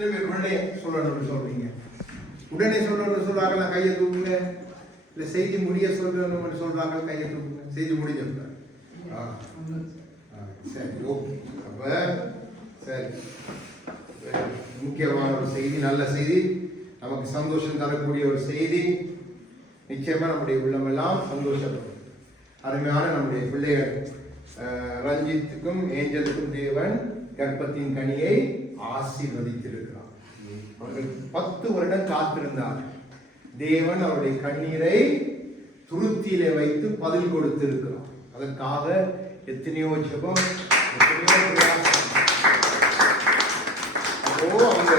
சில பேர் உடனே சொல்லணும்னு சொல்றீங்க. உடனே சொல்லணும்னு சொல்றாங்களா கையை தூக்குங்க. இல்லை செய்தி முடிய சொல்லணும்னு சொல்றாங்க கையை தூக்குங்க. செய்தி முடிய சரி, ஓகே. அப்ப சரி, முக்கியமான ஒரு செய்தி, நல்ல செய்தி, நமக்கு சந்தோஷம் தரக்கூடிய ஒரு செய்தி. நிச்சயமா நம்முடைய உள்ளமெல்லாம் சந்தோஷப்படும். அருமையான நம்முடைய பிள்ளைகள் ரஞ்சித்துக்கும் ஏஞ்சலுக்கும் தேவன் கர்ப்பத்தின் கனியை ஆசீர்வதித்திருக்கிறார். அவர்கள் 10 வருடம் காத்திருந்தார். தேவன் அவருடைய கண்ணீரை துருத்தியிலே வைத்து பதில் கொடுத்திருக்கிறார். அதற்காக எத்தனையோ ஜெபம், எத்தனையோ பிரயாசம். அப்போ அவங்க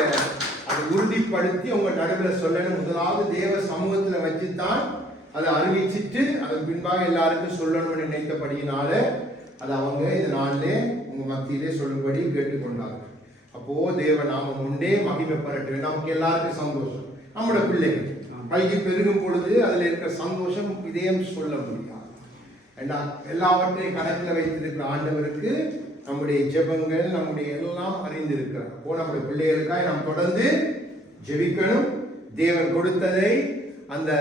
அதை உறுதிப்படுத்தி அவங்க நடுவில் சொல்லணும். முதலாவது தேவ சமூகத்தில் வச்சுதான் அதை அறிவிச்சிட்டு அதன் பின்பாக எல்லாருக்கும் சொல்லணும்னு நினைத்தபடியினால அது அவங்க இந்த நாளிலே உங்க மத்தியிலே சொல்லும்படி கேட்டுக்கொண்டார்கள். அப்போ தேவ நாமம் உண்டே மகிமைப்படட்டும். நமக்கு எல்லாருக்கும் சந்தோஷம். நம்மளோட பிள்ளைகள் பல்கி பெருகும் பொழுது அதுல இருக்கிற சந்தோஷம் இதயம் சொல்ல முடியாது. எல்லாவற்றையும் கணக்கில் வைத்திருக்கிற ஆண்டவருக்கு நம்முடைய ஜெபங்கள், நம்முடைய எல்லாம் அறிந்திருக்கிறார். அப்போ நம்முடைய பிள்ளைகளுக்காக நாம் தொடர்ந்து ஜெபிக்கணும். தேவன் கொடுத்ததை, அந்த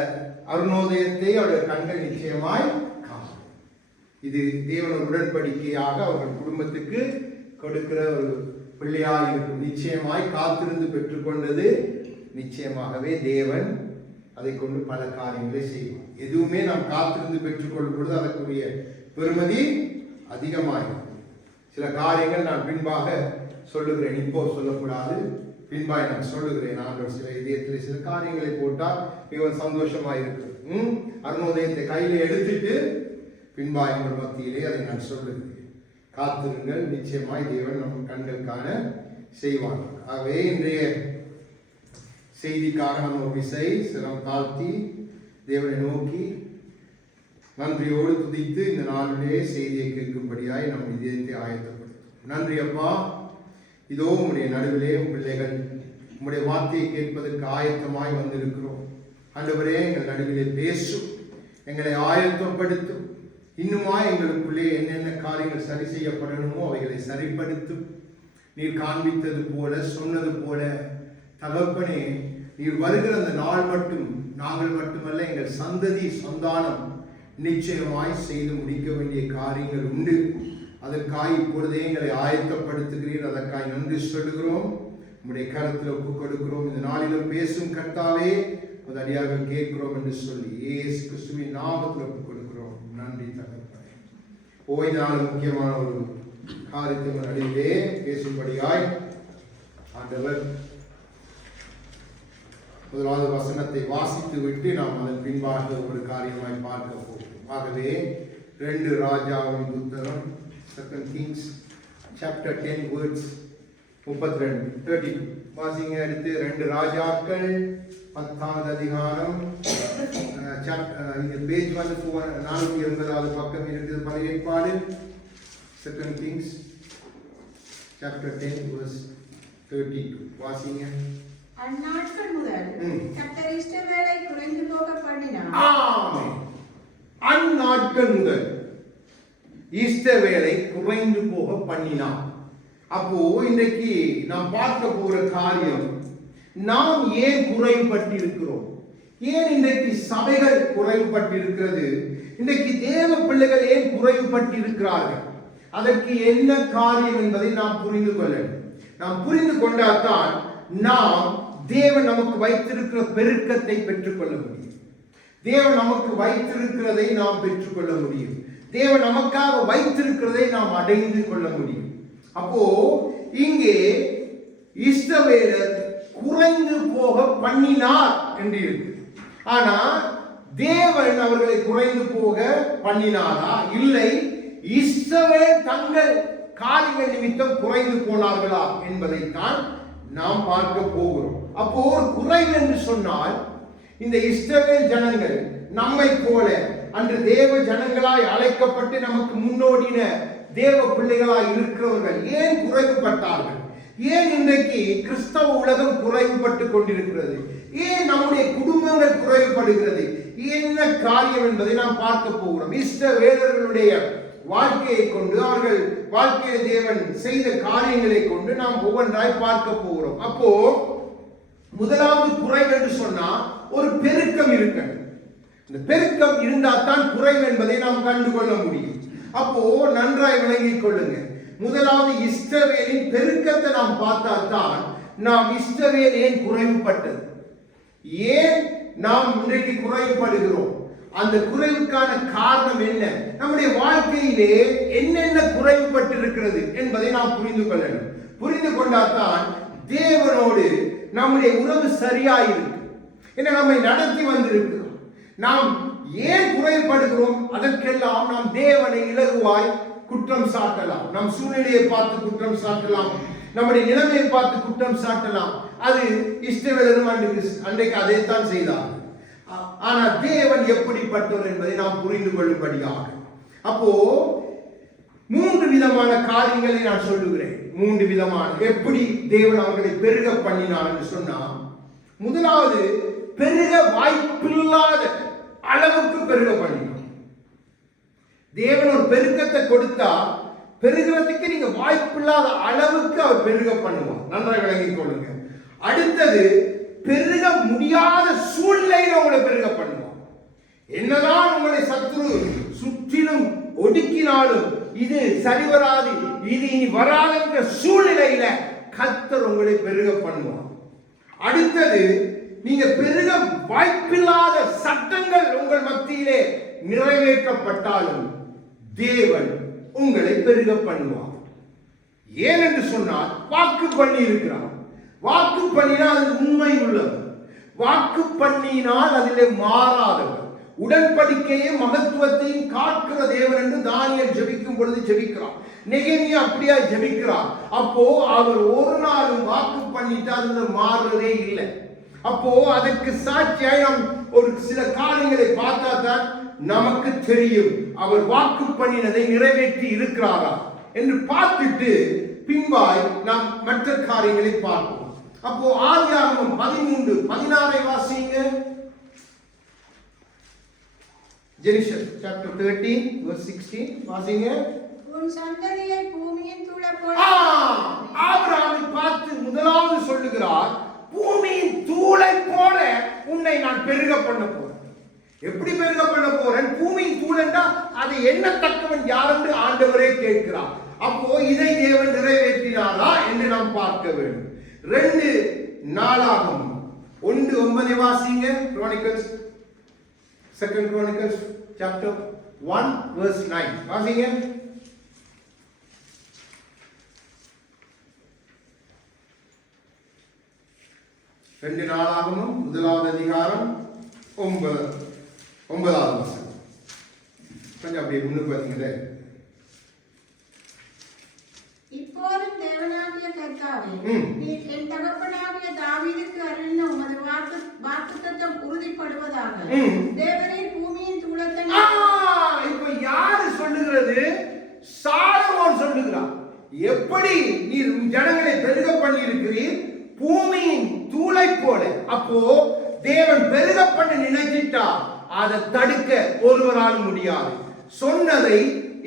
அருணோதயத்தை அவருடைய கண்கள் நிச்சயமாய் காணும். இது தேவன் உடன்படிக்கையாக அவர்கள் குடும்பத்துக்கு கொடுக்கிற ஒரு பிள்ளையாக இருக்கும். நிச்சயமாய் காத்திருந்து பெற்றுக்கொண்டது நிச்சயமாகவே தேவன் அதை கொண்டு பல காரியங்களை செய்வோம். எதுவுமே நாம் காத்திருந்து பெற்றுக்கொள்ளும் பொழுது அதற்குரிய பெருமதி அதிகமாகும். சில காரியங்கள் நான் பின்பாக சொல்லுகிறேன், இப்போ சொல்லக்கூடாது, பின்பாக நான் சொல்லுகிறேன். நான் சில இதயத்தில் சில காரியங்களை போட்டால் மிகவும் சந்தோஷமா இருக்கு. அருணோதயத்தை கையில எடுத்துட்டு பின்பாக எங்கள் மத்தியிலே அதை நான் சொல்லுகிறேன். காத்திருங்கள், நிச்சயமாய் தேவன் நம் கண்கள் காண செய்வார். ஆகவே இன்றைய செய்திக்காக நம்ம ஒரு விசை சிரம் தாழ்த்தி தேவனை நோக்கி நன்றியோடு துதித்து இந்த நாளிலே செய்தியை கேட்கும்படியாய் நம் இதயத்தை ஆயத்தப்படுத்தும். நன்றி அப்பா, இதோ உங்களுடைய நடுவிலே பிள்ளைகள் உங்களுடைய வார்த்தையை கேட்பதற்கு ஆயத்தமாய் வந்திருக்கிறோம். ஆண்டவரே, எங்கள் நடுவிலே பேசும், எங்களை ஆயத்தப்படுத்தும். இன்னுமாய் எங்களுக்குள்ளே என்னென்ன காரியங்கள் சரி செய்யப்படணுமோ அவைகளை சரிப்படுத்தும். நீர் காண்பித்தது போல, சொன்னது போல தகப்பனே, நீர் வருகிற அந்த நாள் மட்டும் நாங்கள் மட்டுமல்ல, எங்கள் சந்ததி சந்தானம் நிச்சயமாய் செய்து முடிக்க வேண்டிய காரியங்கள் உண்டு. அதற்காக இப்பொழுதே எங்களை ஆயத்தப்படுத்துகிறீர். அதற்காக நன்றி சொல்லுகிறோம். உங்களுடைய கருத்தில் ஒப்புக் கொடுக்கிறோம். இந்த நாளிலும் பேசும் கர்த்தாவே, அது அடியாக கேட்கிறோம் என்று சொல்லி இயேசு கிறிஸ்துவின் நாமத்தில் ஒப்புக் கொடுக்கிறோம். நன்றி தகப்பனே. ஓய்நாள் முக்கியமான ஒரு காரியத்தின் நடுவிலே பேசும்படியாய் ஆண்டவர் முதலாவது வசனத்தை வாசித்து விட்டு நாம் அதன் பின்பாக ஒரு காரியமாய் பார்க்க போகிறோம். ஆகவே 2 ராஜாவின் புத்தகம் 2 Kings chapter 10 verse 32 வாசிங்க. அடுத்து 2 ராஜாக்கள் 10வது அதிகாரம், இந்த பேஜ் வந்து 480வது பக்கம் இருக்குது. பழைய ஏற்பாடு 2 Kings chapter 10 verse 32 வாசிங்க. அந்நாட்கள் முதல் கர்த்தர் இஸ்ரவேலை குறைந்து போக பண்ணினார். ஆமென். அந்நாட்கள் முதல் இஸ்ரவேலை குறைந்து போக பண்ணினார். அப்போ இன்றைக்கு நாம் பார்க்க போகிற காரியம், நாம் ஏன் குறைவுபட்டிருக்கிறோம், ஏன் இன்றைக்கு சபைகள் குறைவுபட்டிருக்கிறது, இன்றைக்கு தேவ பிள்ளைகள் ஏன் குறைவுபட்டிருக்கிறார்கள், அதற்கு என்ன காரியம் என்பதை நாம் புரிந்து கொள்ள வேண்டும். நாம் புரிந்து கொண்டால்தான் நாம் தேவன் நமக்கு வைத்திருக்கிற பெருக்கத்தை பெற்றுக்கொள்ள முடியும். தேவன் நமக்கு வைத்திருக்கிறதை நாம் பெற்றுக்கொள்ள முடியும். தேவன் நமக்காக வைத்திருக்கிறதை நாம் அடைந்து கொள்ள முடியும். அப்போ இங்கே இஸ்ரவேலர் குறைந்து போக பண்ணினார் என்று இருக்கு. ஆனா தேவன் அவர்களை குறைந்து போக பண்ணினாரா? இல்லை, இஸ்ரவேல் தங்கள் காரியங்கள் நிமித்தம் குறைந்து போனார்களா என்பதைத்தான் நாம் பார்க்க போகிறோம். அப்போ ஒரு குறைவு என்று சொன்னால், இந்த இஸ்ரவேல் ஜனங்கள் நம்மை போல அன்று தேவ ஜனங்களாய் அழைக்கப்பட்டு நமக்கு முன்னோடின தேவ பிள்ளைகளாய் இருக்கிறவர்கள் ஏன் குறைவுபட்டார்கள்? ஏன் இன்றைக்கு கிறிஸ்தவ உலகம் குறைவுபட்டு கொண்டிருக்கிறது? ஏன் நம்முடைய குடும்பங்கள் குறைவுபடுகிறது? என்ன காரியம் என்பதை நாம் பார்க்க போகிறோம். இஸ்ரவேலர்களுடைய வாழ்க்கையை கொண்டு, அவர்கள் வாழ்க்கையில தேவன் செய்த காரியங்களை கொண்டு நாம் ஒவ்வொன்றாய் பார்க்க போகிறோம். அப்போ முதலாவது குறைவு என்று சொன்னா ஒரு பெருக்கம் இருக்கிறது. இந்த பெருக்கம் இருந்தால் தான் குறைவு என்பதை நாம் கண்டுகொள்ள முடியும். அப்போ நன்றாய் விளங்கிக் கொள்ளுங்க. முதலாவது இஸ்ரவேலின் பெருக்கத்தை நாம் பார்த்தால்தான் நாம் இஸ்ரவேல் ஏன் குறைவுபட்டது, ஏன் நாம் இன்றைக்கு குறைவுபடுகிறோம், அந்த குறைவுக்கான காரணம் என்ன, நம்முடைய வாழ்க்கையிலே என்னென்ன குறைவுபட்டிருக்கிறது என்பதை நாம் புரிந்து கொள்ளணும். புரிந்து கொண்டால்தான் தேவனோடு நம்முடைய உறவு சரியாயிருக்கு. என்ன நம்மை நடத்தி வந்திருக்கிறோம். நாம் ஏன் குறைபடுகிறோம், அதற்கெல்லாம் நாம் தேவனை இலகுவாய் குற்றம் சாட்டலாம். நம் சூழ்நிலையை பார்த்து குற்றம் சாட்டலாம், நம்முடைய நிலைமையை பார்த்து குற்றம் சாட்டலாம். அது இஸ்ரவேலரும் அன்றைக்கு அதைத்தான் செய்தார். ஆனால் தேவன் எப்படிப்பட்டவர் என்பதை நாம் புரிந்து கொள்ளும்படியாக அப்போ 3 விதமான காரியங்களை நான் சொல்லுகிறேன். 3 விதமான எப்படி தேவன் அவர்களை பெருக பண்ணினார் என்று சொன்னால், முதலாவது பெருக வாய்ப்பில்லாத அளவுக்கு பெருக பண்ணினார். தேவன் ஒரு பெருக்கத்தை கொடுத்தா பெருகிறதுக்கு நீங்க வாய்ப்பில்லாத அளவுக்கு அவர் பெருக பண்ணுவார். நன்றாக விளங்கிக் கொள்ளுங்க. அடுத்தது பெருக முடியாத சூழ்நிலையில உங்களை பெருக பண்ணுவார். என்னதான் உங்களை சத்துரு சுற்றிலும் ஒடுக்கினாலும் இது சரி வராது, இது இனி வராது என்ற சூழ்நிலையில கர்த்தர் உங்களை பெருக பண்ணுவார். அடுத்தது நீங்க பெருக வாய்ப்பில்லாத சட்டங்கள் உங்கள் மத்தியிலே நிறைவேற்றப்பட்டாலும் தேவன் உங்களை பெருக பண்ணுவார். ஏனென்று சொன்னால் வாக்கு பண்ணி இருக்கிறார். வாக்கு பண்ணினால் அது உண்மை உள்ளவர். வாக்கு பண்ணினால் அதிலே மாறாதவர். உடன்படிக்கையும் மகத்துவத்தையும் காக்கிற தேவன் என்று தானியேல் ஜெபிக்கும் பொழுது ஜெபிக்கிறார். நெகேமியா அப்படியா ஜெபிக்கிறார். அப்போ அவர் ஒரு நாளும் வாக்கு பண்ணிட்டு அதுல மாறுறதே இல்லை. அப்போ அதற்கு சாட்சியாய் நாம் ஒரு சில காரியங்களை பார்த்தா தான் நமக்கு தெரியும் அவர் வாக்கு பண்ணினதை நிறைவேற்றி இருக்கிறாரா என்று பார்த்துட்டு பின்பாய் நாம் மற்ற காரியங்களை பார்ப்போம். அப்போ ஆதியாகமம் 13:16 வாசிங்க. Genesis chapter 13 verse 16 வாசிங்க. உன் சந்ததியை பூமியின் தூளை போல. ஆபிரகாமை பார்த்து முதலாவது சொல்லுகிறார், பூமியின் தூளை போல உன்னை நான் பெருக பண்ண போறேன். எப்படி பெருக பண்ண போறேன்? பூமியின் தூள் என்றால் அதை எண்ணத்தக்கவன் யார் என்று ஆண்டவரே கேட்கிறார். அப்போ இதை தேவன் நிறைவேற்றினாரா என்று நாம் பார்க்க வேண்டும். 2 நாளாகமம் 1:9 வாசிங்க. Chronicles, 2 Chronicles chapter 1 verse 9 வாசிங்க. ரெண்டு நாளாகமம் 1வது அதிகாரம் 9வது வசனம். கொஞ்சம் அப்படியே முன்னுக்கு வரீங்களே. இப்போதும் தேவனாகிய கர்த்தாவே, நீர் என் தகப்பனாகிய தாவீதுக்கு அருளின உமது வாக்குத்தத்தம் உறுதிப்படுவதாக. தேவரீர் பூமியின் தூளத்தை. இப்ப யாரு சொல்லுகிறது? சாலமோன் சொல்லுகிறார். எப்படி நீர் ஜனங்களை பெருக பண்ணி இருக்கிறீர்? பூமியின் தூளை போல. அப்போ தேவன் பெருக பண்ண நினைச்சிட்டா அதை தடுக்க ஒருவரால் முடியாது. சொன்னதை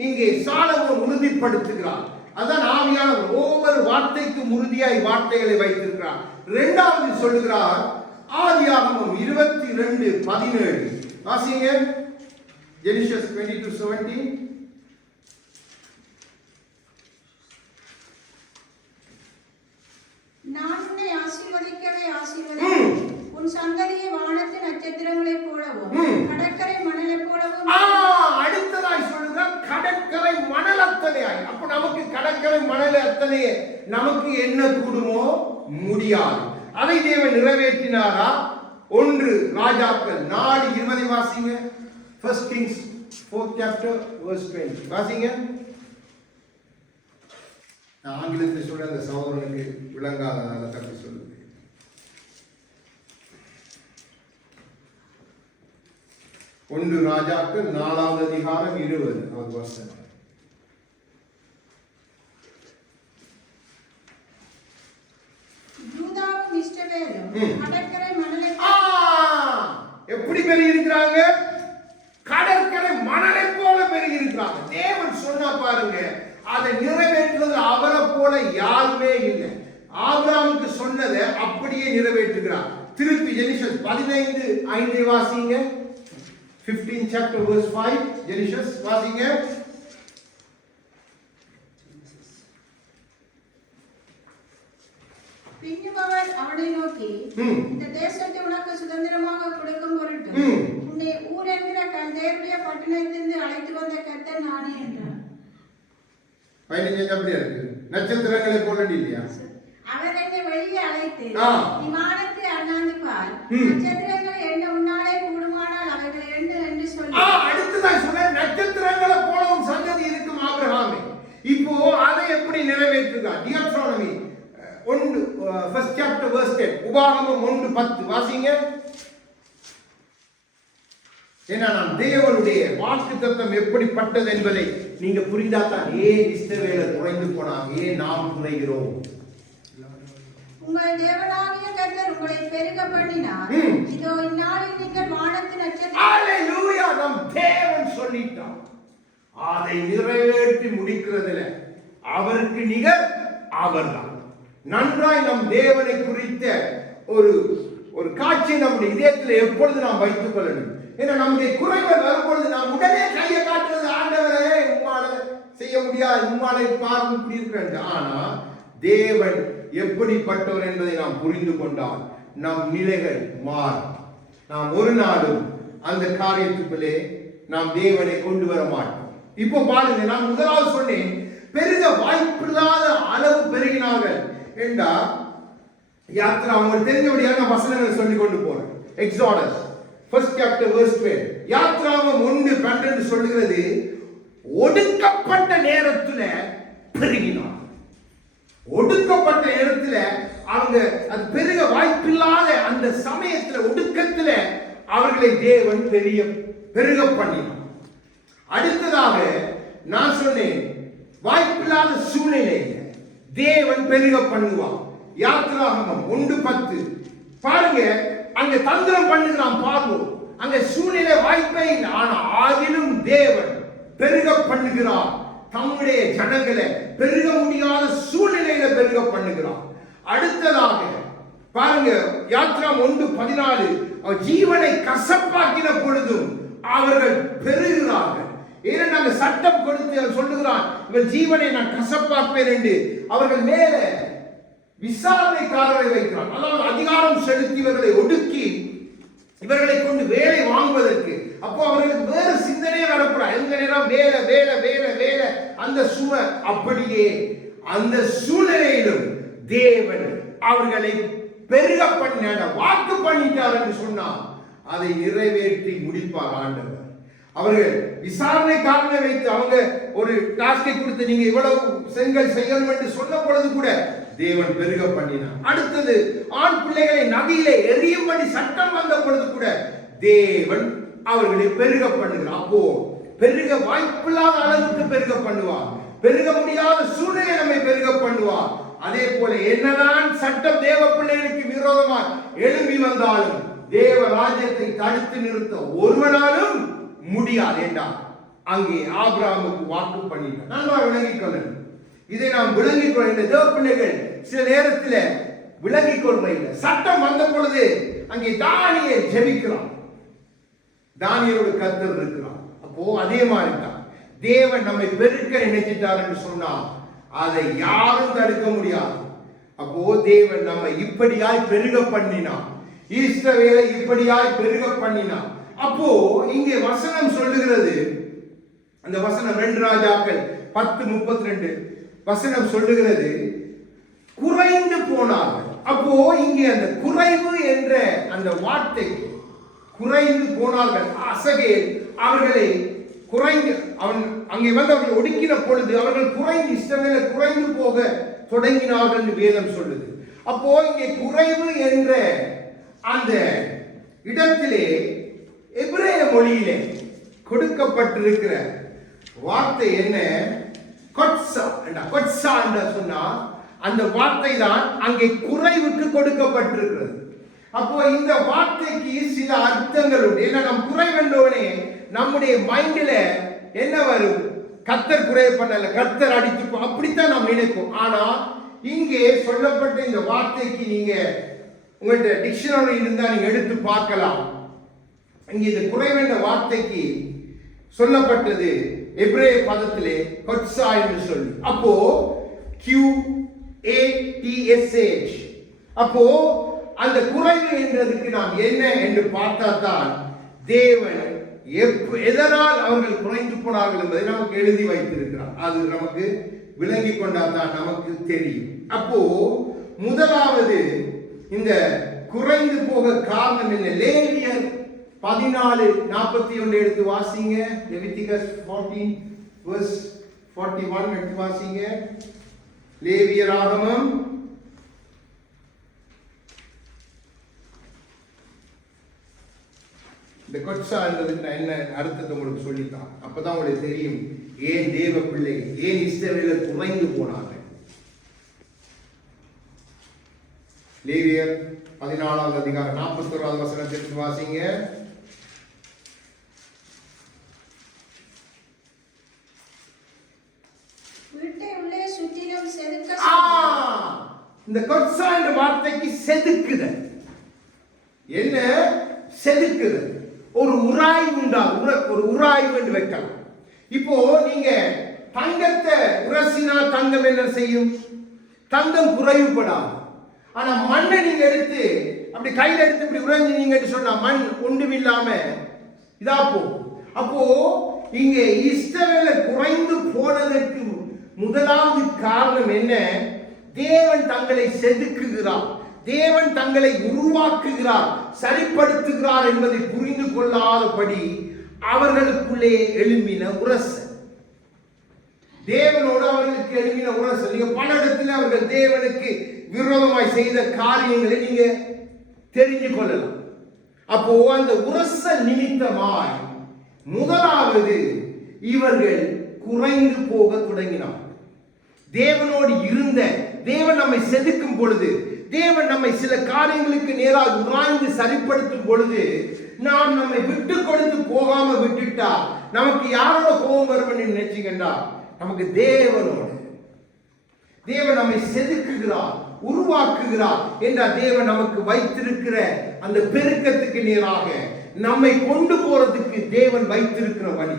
இங்கே சாலமோன் உறுதிப்படுத்துகிறார். அதான் ஆவியானவர் ஒவ்வொரு வார்த்தைக்கும் உறுதியாய் வார்த்தைகளை வைத்திருக்கிறார். 2வது சொல்லுகிறார் ஆதியாகமம் 22:17 வாசிங்க. Genesis 22:17. நான் உன்னை ஆசீர்வதிக்கவே ஆசீர்வதிப்பேன். உன் சந்ததியை வானத்து நட்சத்திரங்களைப் போலவும் கடற்கரை மணலைப் போலவும். அடுத்ததாய் சொல்லுங்க, கடற்கரை மணல் அத்தனையாய். அப்ப நமக்கு கடற்கரை மணல் அத்தனையே நமக்கு என்ன கூடுமோ முடியாது. அதை தேவன் நிறைவேற்றினாரா? 1 ராஜாக்கள் 4:20 வாசிங்க. 1 Kings 4th chapter verse 20 வாசிங்க. நான் ஆங்கிலத்தில் சொல்ற அந்த சகோதரனுக்கு விளங்காதனால தப்பி சொல்லுங்க. 1 ராஜாக்கள் 4வது அதிகாரம் 20வது வசனம். யூதாவும் இஸ்ரவேலும் கடற்கரை மணலை. எப்படி பெருகி இருக்கிறாங்க? கடற்கரை மணலை போல பெருகி இருக்கிறாங்க. தேவன் சொன்ன பாருங்க, அதை நிறைவேற்றுறது அவரை போல யாருமே இல்லை. ஆபிரகாமுக்கு சொன்னதை அப்படியே நிறைவேற்றுகிறார். திருப்பி ஜெனிஷஸ் 15:5 வாசிங்க. 15 chapter verse 5 ஜெனிஷஸ் வாசிங்க. பின்னும் அவர் அவனை நோக்கி, இந்த தேசத்தை உனக்கு சுதந்திரமாக கொடுக்கும் பொருட்டு உன்னை ஊர் என்கிற கல்தேயருடைய பட்டணத்திலிருந்து அழைத்து வந்த கர்த்தர் நானே என்றார். 15 அப்படியே இருக்கு. நட்சத்திரங்களை போல இல்லையா? அவர் என்னை வெளியே அழைத்து விமானத்தை அண்ணாந்து பார், நட்சத்திரங்களை எண்ண உன்னாலே கூடுமானால் அவைகளை எண்ணு என்று சொல்லி. அடுத்ததான் சொன்ன நட்சத்திரங்களை போலவும் சந்ததி இருக்கும் ஆபிரகாமே. இப்போ அதை எப்படி நிறைவேற்றுகிறார்? டியாட்ரானமி 1 chapter verse 10 உபாகமம் 1:10 வாசிங்க. ஏன்னா நாம் தேவனுடைய வாக்குத்தத்தம் எப்படிப்பட்டது என்பதை நீங்க புரிந்தாதான் ஏன் இஸ்ரவேலர் குறைந்து போனாங்க, ஏன் நாம் குறைகிறோம். உங்கள் தேவனாகிய கர்த்தர் உங்களை பெருக பண்ணினார். இதோ இந்நாளில் நீங்கள் வானத்தின் நட்சத்திரம். ஹalleluya. நம் தேவன் சொல்லிட்டார், அதை நிறைவேற்றி முடிக்கிறதுல அவருக்கு நிகர் அவர்தான். நன்றாய் நம் தேவனை குறித்த ஒரு காட்சி நம்முடைய இதயத்தில் எப்பொழுது நாம் வைத்துக் கொள்ளணும். ஏன்னா நம்முடைய குறைகள் வரும்பொழுது நாம் உடனே கையை காட்டுறது, ஆண்டவரே உம்மால செய்ய முடியாது, உம்மாலை பார்த்து இப்படி இருக்கிற. ஆனா தேவன் எப்படிப்பட்டவர் என்பதை நாம் புரிந்து கொண்டால் நம் நிலைகள் மாறும். நாம் ஒரு நாளும் அந்த காரியத்துக்குள்ளே நாம் தேவனை கொண்டு வர மாட்டோம். இப்போ பாருங்க, நான் முதலாவது சொன்னேன், பெருக வாய்ப்பில்லாத அளவு பெருகினார்கள் என்றா யாத்ரா உங்களுக்கு தெரிஞ்சபடியான வசனங்களை சொல்லி கொண்டு போறேன். எக்ஸோடஸ் 1 chapter verse 12 யாத்ராகமம் 1:12 சொல்லுகிறது, ஒடுக்கப்பட்ட நேரத்துல பெருகினார். ஒடுக்கப்பட்ட நேரத்துல அவங்க அது பெருக வாய்ப்பில்லாத அந்த சமயத்துல ஒடுக்கத்துல அவர்களை தேவன் பெருக பண்ணினார். அடுத்ததாக நான் சொன்னேன், வாய்ப்பில்லாத சூழ்நிலையில தேவன் பெருக பண்ணுவார். யாத்ராகமம் 1:10 பாருங்க, அங்க தந்திரம் பண்ணுகிறான் பார்வோம், அங்க சூழ்நிலை வாய்ப்பே இல்லை. ஆனா ஆதிலும் தேவன் பெருக பண்ணுகிறார். தம்முடைய ஜனங்களை பெருக முடியாத சூழ்நிலையில பெருக பண்ணுகிறார். அடுத்ததாக பாருங்க, யாத்ராம் 1:14 அவர் ஜீவனை கசப்பாக்கின பொழுதும் அவர்கள் பெருகிறார்கள். ஏனென்றால் அந்த சட்டம் கொடுத்து அவர் சொல்லுகிறான், இவர் ஜீவனை நான் கசப்பாக்குவேன் என்று அவர்கள் மேல விசாரணைக்காரரை வைக்கிறான். அதாவது அதிகாரம் செலுத்தி இவர்களை ஒடுக்கி இவர்களை கொண்டு வேலை வாங்குவதற்கு. அப்போ அவர்களுக்கு வேறு சிந்தனையே வரக்கூடாது. எந்த நேரம் வேலை வேலை வேலை வேலை, அந்த சுமை. அப்படியே அந்த சூழ்நிலையிலும் தேவன் அவர்களை பெருக பண்ண வாக்கு பண்ணிட்டார் என்று சொன்னார், அதை நிறைவேற்றி முடிப்பார் ஆண்டவர். அவர்கள் விசாரணைக்காரனை வைத்து அவங்க ஒரு டாஸ்கை கொடுத்து நீங்க இவ்வளவு செங்கல் செய்யணும் என்று சொன்ன பொழுது கூட தேவன் பெருக பண்ணினார். அடுத்தது ஆண் பிள்ளைகளை நதியிலே எரியும்படி சட்டம் வந்த பொழுது கூட தேவன் அவர்களை பெருக பண்ணுகிறார். அப்போ பெருக வாய்ப்பில்லாத அளவுக்கு பெருக பண்ணுவார். பெருக முடியாத சூழ்நிலை நம்மை பெருக பண்ணுவார். அதே போல என்னதான் சட்டம் தேவ பிள்ளைகளுக்கு விரோதமாக எழும்பி வந்தாலும் தேவ ராஜ்யத்தை தடுத்து நிறுத்த ஒருவனாலும் முடியாது என்றார். அங்கே ஆபிரகாமுக்கு வாக்கு பண்ணினார். நன்றாக விளங்கிக் கொள்ளணும். இதை நாம் விளங்கிக் கொள்ள இந்த தேவ பிள்ளைகள் சில நேரத்தில் விளங்கிக் கொள்வதில்லை. சட்டம் வந்த பொழுது அங்கே தானியேல் ஜெபிக்கிறான், தானியேலோடு கர்த்தர் இருக்கிறார். அப்போ அதே மாதிரி தான் தேவன் நம்மை பெருக்க நினைச்சிட்டார் என்று சொன்னால் அதை யாரும் தடுக்க முடியாது. அப்போ தேவன் நம்மை இப்படியாய் பெருக பண்ணினார், இஸ்ரவேலை இப்படியாய் பெருக பண்ணினார். அப்போ இங்கே வசனம் சொல்லுகிறது, அந்த வசனம் 2 ராஜாக்கள் 10:32 வசனம் சொல்லுகிறது, குறைந்து போனார்கள். அப்போ இங்கே அந்த குறைவு என்ற அந்த வார்த்தை, குறைந்து போனார்கள். அசகேல் அவர்களை குறைந்து அவன் அங்கே வந்து அவர்கள் ஒடுக்கின பொழுது அவர்கள் குறைந்து இஸ்ரவேலர் குறைந்து போக தொடங்கினார்கள் என்று வேதம் சொல்லுது. அப்போ இங்கே குறைவு என்ற அந்த இடத்திலே எபிரேய மொழியிலே கொடுக்கப்பட்டிருக்கிற வார்த்தை என்ன? கொட்சா என்று சொன்னா அந்த வார்த்தை தான் அங்கே குறைவுக்கு கொடுக்கப்பட்டிருக்கிறது. அப்போ இந்த வார்த்தைக்கு சில அர்த்தங்கள் உண்டு. ஏன்னா நம் குறைவென்றோனே நம்முடைய மைண்ட்ல என்ன வரும்? கர்த்தர் குறைய பண்ணல, கர்த்தர் அடித்து அப்படித்தான் நாம் நினைப்போம். ஆனா இங்கே சொல்லப்பட்ட இந்த வார்த்தைக்கு நீங்க உங்கள்கிட்ட டிக்ஷனரி இருந்தா நீங்க எடுத்து பார்க்கலாம். இங்கே இந்த குறைவென்ற வார்த்தைக்கு சொல்லப்பட்டது எபிரேய பதத்திலே கொட்சா என்று சொல்லி, அப்போ QATSH. அப்போ அந்த குறைவு என்றதுக்கு நாம் என்ன என்று பார்த்தா தான் தேவன் எதனால் அவர்கள் குறைந்து போனார்கள் என்பதை நமக்கு எழுதி வைத்திருக்கிறார். அது நமக்கு விளங்கி கொண்டால் தான் நமக்கு தெரியும். அப்போ முதலாவது இந்த குறைந்து போக காரணம் என்ன? லேவியர் 14:41 எடுத்து வாசிங்க. லெவிட்டிகஸ் 14:41 எடுத்து வாசிங்க. லேவியர் ஆகமம் இந்த கொட்சா என்றதுக்கு நான் என்ன அர்த்தத்தை உங்களுக்கு சொல்லித்தான். அப்பதான் உங்களுக்கு தெரியும் ஏன் தேவ பிள்ளை, ஏன் இஸ்ரவேலர் குறைந்து போனார்கள். லேவியர் 14வது அதிகாரம் 41வது வசனத்திற்கு வாசிங்க. இந்த கொட்சா என்ற வார்த்தைக்கு செதுக்குதல். என்ன செதுக்குதல்? ஒரு உராய்வு உண்டாகும். ஒரு உராய்வு என்று வைக்கலாம். இப்போ நீங்க தங்கத்தை உரசினா தங்கம் என்ன செய்யும்? தங்கம் குறைவுபடாது. ஆனா மண்ணை நீங்க எடுத்து அப்படி கையில எடுத்து இப்படி உறைஞ்சினீங்க சொன்னா மண் ஒன்றுமில்லாம இதா போகும். அப்போ இங்க இஸ்ரவேலர் குறைந்து போனதற்கு முதலாவது காரணம் என்ன? தேவன் தங்களை செதுக்குகிறார், தேவன் தங்களை உருவாக்குகிறார், சரிப்படுத்துகிறார் என்பதை புரிந்து கொள்ளாதபடி அவர்களுக்குள்ளே எழும்பின உரசல். தேவனோடு அவர்களுக்கு எழுப்பின உரசல். நீங்க பல இடத்துல அவர்கள் தேவனுக்கு விரோதமாய் செய்த காரியங்களை நீங்க தெரிஞ்சு கொள்ளலாம். அப்போ அந்த உரசல் நிமித்தமாய் முதலாவது இவர்கள் குறைந்து போக தொடங்கினார். தேவனோடு இருந்த தேவன் நம்மை செதுக்கும் பொழுது, தேவன் நம்மை சில காரியங்களுக்கு நேராக உராய்ந்து சரிப்படுத்தும் பொழுது, நாம் நம்மை விட்டு கொடுத்து போகாம விட்டுட்டா நமக்கு யாரோட கோபம் வரும் நினைச்சீங்கன்னா நமக்கு தேவனோடு. தேவன் நம்மை செதுக்குகிறார், உருவாக்குகிறார் என்றால் தேவன் நமக்கு வைத்திருக்கிற அந்த பெருக்கத்துக்கு நேராக நம்மை கொண்டு போறதுக்கு தேவன் வைத்திருக்கிற வழி.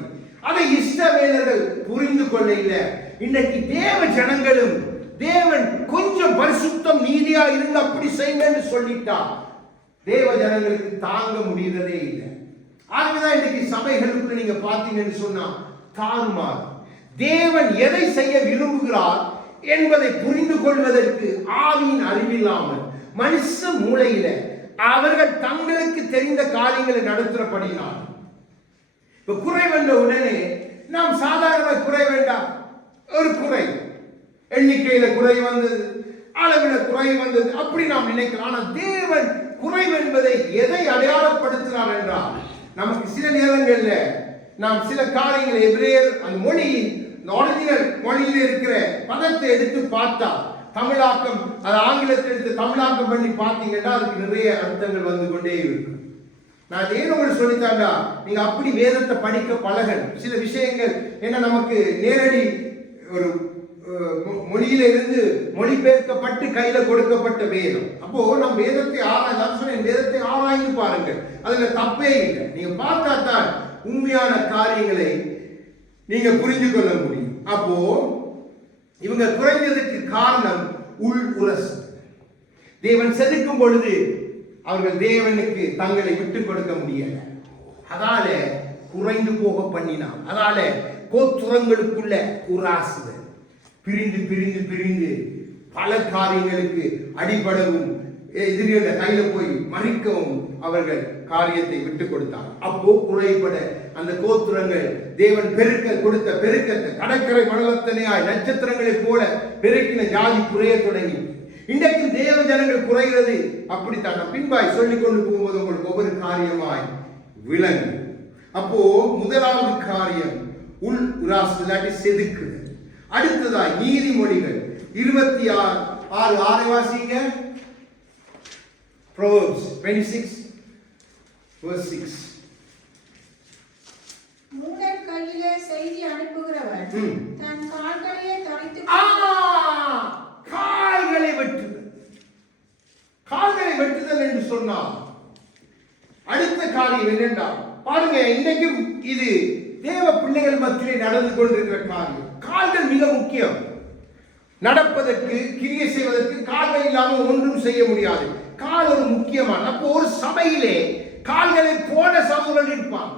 அதை இஸ்ரவேலர்கள் புரிந்து கொள்ள இல்லை. இன்னைக்கு தேவ ஜனங்களும் தேவன் கொஞ்சம் பரிசுத்தம் நீதியா இருந்து அப்படி செய்யுங்கன்னு சொல்லிட்டா தேவ ஜனங்களுக்கு தாங்க முடியறதே இல்லை. ஆகவேதான் இன்னைக்கு சபைகளுக்கு நீங்க பார்த்தீங்கன்னு சொன்னா தாறுமாறு. தேவன் எதை செய்ய விரும்புகிறார் என்பதை புரிந்து கொள்வதற்கு ஆவியின் அறிவில்லாமல் மனுஷ மூளையில அவர்கள் தங்களுக்கு தெரிந்த காரியங்களை நடத்துறபடினால் இப்ப குறை வந்த உடனே நாம் சாதாரண குறை வேண்டாம், ஒரு குறை எண்ணிக்கையில குறை வந்தது, அளவில குறை வந்தது அப்படி நாம் நினைக்கலாம். ஆனால் தேவன் குறைவு என்பதை எதை அடையாளப்படுத்தினார் என்றால் நமக்கு சில நேரங்கள்ல நாம் சில காரியங்களை எபிரேயர் அந்த மொழியின் ஒரிஜினல் மொழியில் இருக்கிற பதத்தை எடுத்து பார்த்தா தமிழாக்கம், அது ஆங்கிலத்தில் எடுத்து தமிழாக்கம் பண்ணி பார்த்தீங்கன்னா அதுக்கு நிறைய அர்த்தங்கள் வந்து கொண்டே இருக்கும். நான் ஏன் உங்களுக்கு சொல்லித்தாண்டா நீங்க அப்படி வேதத்தை படிக்க பழகணும். சில விஷயங்கள் என்ன நமக்கு நேரடி ஒரு மொழியில இருந்து மொழிபெயர்க்கப்பட்டு கையில கொடுக்கப்பட்ட வேதம். அப்போ நம்ம வேதத்தை வேதத்தை ஆராய்ந்து பாருங்கள், அதுல தப்பே இல்லை. நீங்க பார்த்தா தான் உண்மையான காரியங்களை நீங்க புரிந்து கொள்ள முடியும். அப்போ இவங்க குறைந்ததுக்கு காரணம் உள் உரசு. தேவன் செதுக்கும் பொழுது அவர்கள் தேவனுக்கு தங்களை விட்டு கொடுக்க முடியல, அதால குறைந்து போக பண்ணினான். அதால கோத்துரங்களுக்குள்ள உராசுதல் பிரிந்து பிரிந்து பிரிந்து பல காரியங்களுக்கு அடிபடவும் எதிரியோட கையில போய் மறிக்கவும் அவர்கள் காரியத்தை விட்டு கொடுத்தார். அப்போ குறைபட அந்த கோத்திரங்கள் தேவன் பெருக்க கொடுத்த பெருக்கத்தை கடற்கரை மணலத்தனையாய் நட்சத்திரங்களைப் போல பெருக்கின ஜாதி குறைய தொடங்கி இன்றைக்கு தேவ ஜனங்கள் குறைகிறது. அப்படித்தான் பின்பாய் சொல்லிக் கொண்டு போகும்போது உங்களுக்கு ஒவ்வொரு காரியமாய் விளங்கு. அப்போ முதலாவது காரியம் உள் உராசு செதுக்குது. அடுத்ததாய் நீதிமொழிகள் 26:6 வாசிங்க. Proverbs 26:6. மூடர் கையிலே செய்தி அனுப்புகிறவன் தன் கால்களையே தரித்து கால்களை வெட்டுதல். கால்களை வெட்டுதல் என்று சொன்னால் அடுத்த காரியம் என்னென்றால் பாருங்க, இன்றைக்கும் இது தேவ பிள்ளைகள் மத்தியிலே நடந்து கொண்டிருக்கிற காரியம். கால்கள் மிக முக்கியம். நடப்பதற்கு, கிரியை செய்வதற்கு கால்கள் இல்லாமல் ஒன்றும் செய்ய முடியாது. கால் ஒரு முக்கியமான. அப்போ ஒரு சபையிலே கால்களை போன சமூகங்கள் இருப்பாங்க.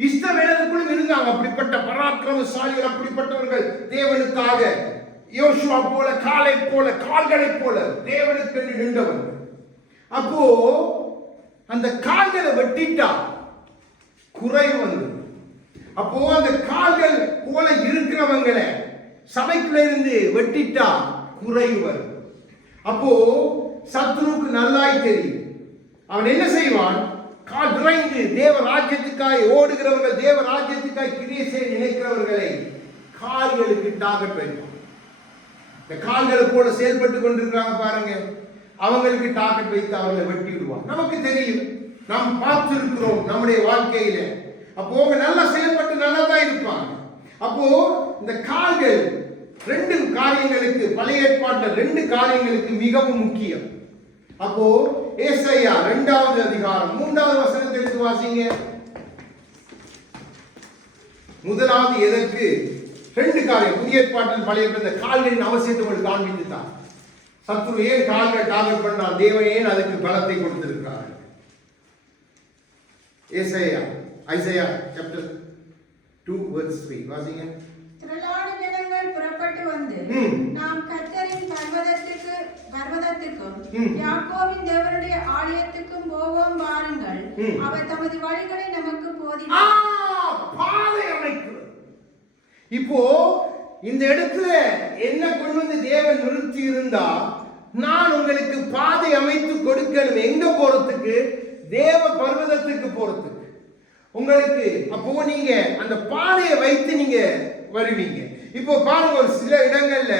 இஸ்ரவேலருக்குள்ளும் இருந்தாங்க அப்படிப்பட்ட பராக்கிரமசாலிகள், அப்படிப்பட்டவர்கள் தேவனுக்காக யோசுவா போல, காலை போல, கால்களை போல தேவனுக்கு நின்றவர்கள். அப்போ அந்த கால்களை வெட்டிட்டா குறைவு வந்து, அப்போ அந்த கால்கள் போல இருக்கிறவங்களை சபைக்குள்ள இருந்து வெட்டிட்டா குறைவு வரும். அப்போ சத்ருவுக்கு நல்லாய் தெரியும். அவன் என்ன செய்வான்? கால் விரைந்து தேவ ராஜ்யத்துக்காய் ஓடுகிறவர்கள், தேவ ராஜ்யத்துக்காய் கிரியை செய்ய நினைக்கிறவர்களை கால்களுக்கு டார்கெட் வைப்பான். இந்த கால்களை போல செயல்பட்டு கொண்டிருக்கிறாங்க பாருங்க, அவங்களுக்கு டார்கெட் வைத்து அவர்களை வெட்டி விடுவான். நமக்கு தெரியும், நாம் பார்த்திருக்கிறோம் நம்முடைய வாழ்க்கையில. அப்போ அவங்க நல்லா செயல்பட்டு நல்லா தான் இருப்பாங்க. அப்போ இந்த கால்கள் ரெண்டு காரியங்களுக்கு, பழைய ஏற்பாட்டில் ரெண்டு காரியங்களுக்கு மிகவும் முக்கியம். அப்போ ஏசாயா 2வது அதிகாரம் 3வது வசனத்தை எடுத்து வாசிங்க. முதலாவது எதற்கு? ரெண்டு காரியம். புதிய ஏற்பாட்டில் பழைய இந்த கால்களின் அவசியத்தை உங்களுக்கு காண்பித்து தான். சத்ரு ஏன் கால்கள் டார்கெட் பண்ணால் தேவன் ஏன் அதுக்கு பலத்தை கொடுத்திருக்கிறார்? ஐசாயா chapter 2 verse 3 வாசிங்க. திரளான ஜனங்கள் புறப்பட்டு வந்து நாம் கர்த்தரின் பர்வதத்துக்கும் யாக்கோபின் தேவனுடைய ஆலயத்துக்கும் போவோம் வாருங்கள், அவர் தமது வழிகளை நமக்கு போதிப்பார். பாதை அமைக்கிறது. இப்போ இந்த இடத்துல என்ன கொண்டு வந்து தேவன் நிறுத்தி இருந்தா, நான் உங்களுக்கு பாதை அமைத்து கொடுக்கணும். எங்க போறதுக்கு? தேவ பர்வதத்துக்கு போறதுக்கு உங்களுக்கு. அப்போ நீங்க அந்த பாதையை வைத்து நீங்க வருவீங்க. இப்போ பாருங்க, ஒரு சில இடங்கள்ல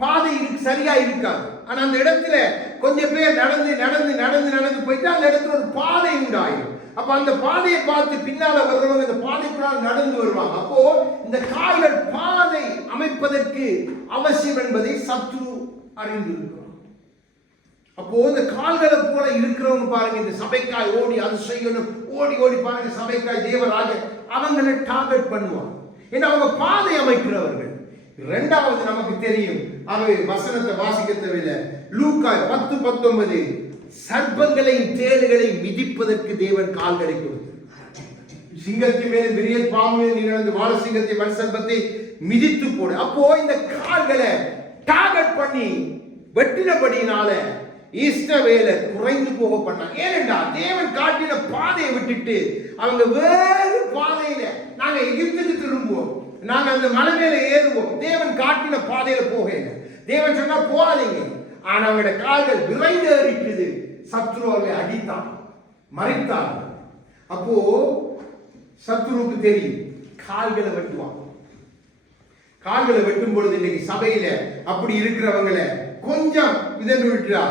பாதை சரியா இருக்காது. ஆனா அந்த இடத்துல கொஞ்சம் பேர் நடந்து நடந்து நடந்து நடந்து போயிட்டு அந்த இடத்துல ஒரு பாதை உண்டாயிடும். அப்ப அந்த பாதையை பார்த்து பின்னால வருவாங்க, இந்த பாதைக்குள்ளால் நடந்து வருவாங்க. அப்போ இந்த கால்கள் பாதை அமைப்பதற்கு அவசியம் என்பதை சத்ரு அறிந்திருக்கிறார். அப்போ இந்த கால்களை போல இருக்கிறவங்க பாருங்க, இந்த சபைக்காய் ஓடி அது செய்யணும், ஓடி ஓடி பாருங்க சபைக்காய் தேவராஜ அவங்களை டார்கெட் பண்ணுவாங்க. ஏன்னா அவங்க பாதை அமைக்கிறவர்கள். இரண்டாவது நமக்கு தெரியும், அவை வசனத்தை வாசிக்க தேவையில்லை. லூக்கா 10:19 சர்ப்பங்களையும் தேள்களையும் மிதிப்பதற்கு தேவன் கால்களை கொடுத்தார். சிங்கத்தின் மேலே விரியன் பாம்பு நடந்து வாழ சிங்கத்தை வன் சர்ப்பத்தை மிதித்து போடு. அப்போ இந்த கால்களை டார்கெட் பண்ணி வெட்டினபடியினால இஸ்ரவேலர் குறைந்து போக பண்ணாங்க. ஏனென்றா தேவன் காட்டின பாதையை விட்டுட்டு அவங்க வேறு பாதையில, நாங்க எகிப்துக்கு திரும்புவோம், நாங்க அந்த மலை மேல ஏறுவோம், தேவன் காட்டின பாதையில போகல. தேவன் சொன்னா போகாதீங்க. ஆனா அவங்களோட கால்கள் விரைந்து ஏறிட்டுது. சத்ரு அவர்களை அடித்தான், மறைத்தான். அப்போ சத்ருவுக்கு தெரியும் கால்களை வெட்டுவான். கால்களை வெட்டும் பொழுது இன்னைக்கு சபையில அப்படி இருக்கிறவங்களை கொஞ்சம் இதன்று விட்டுறா,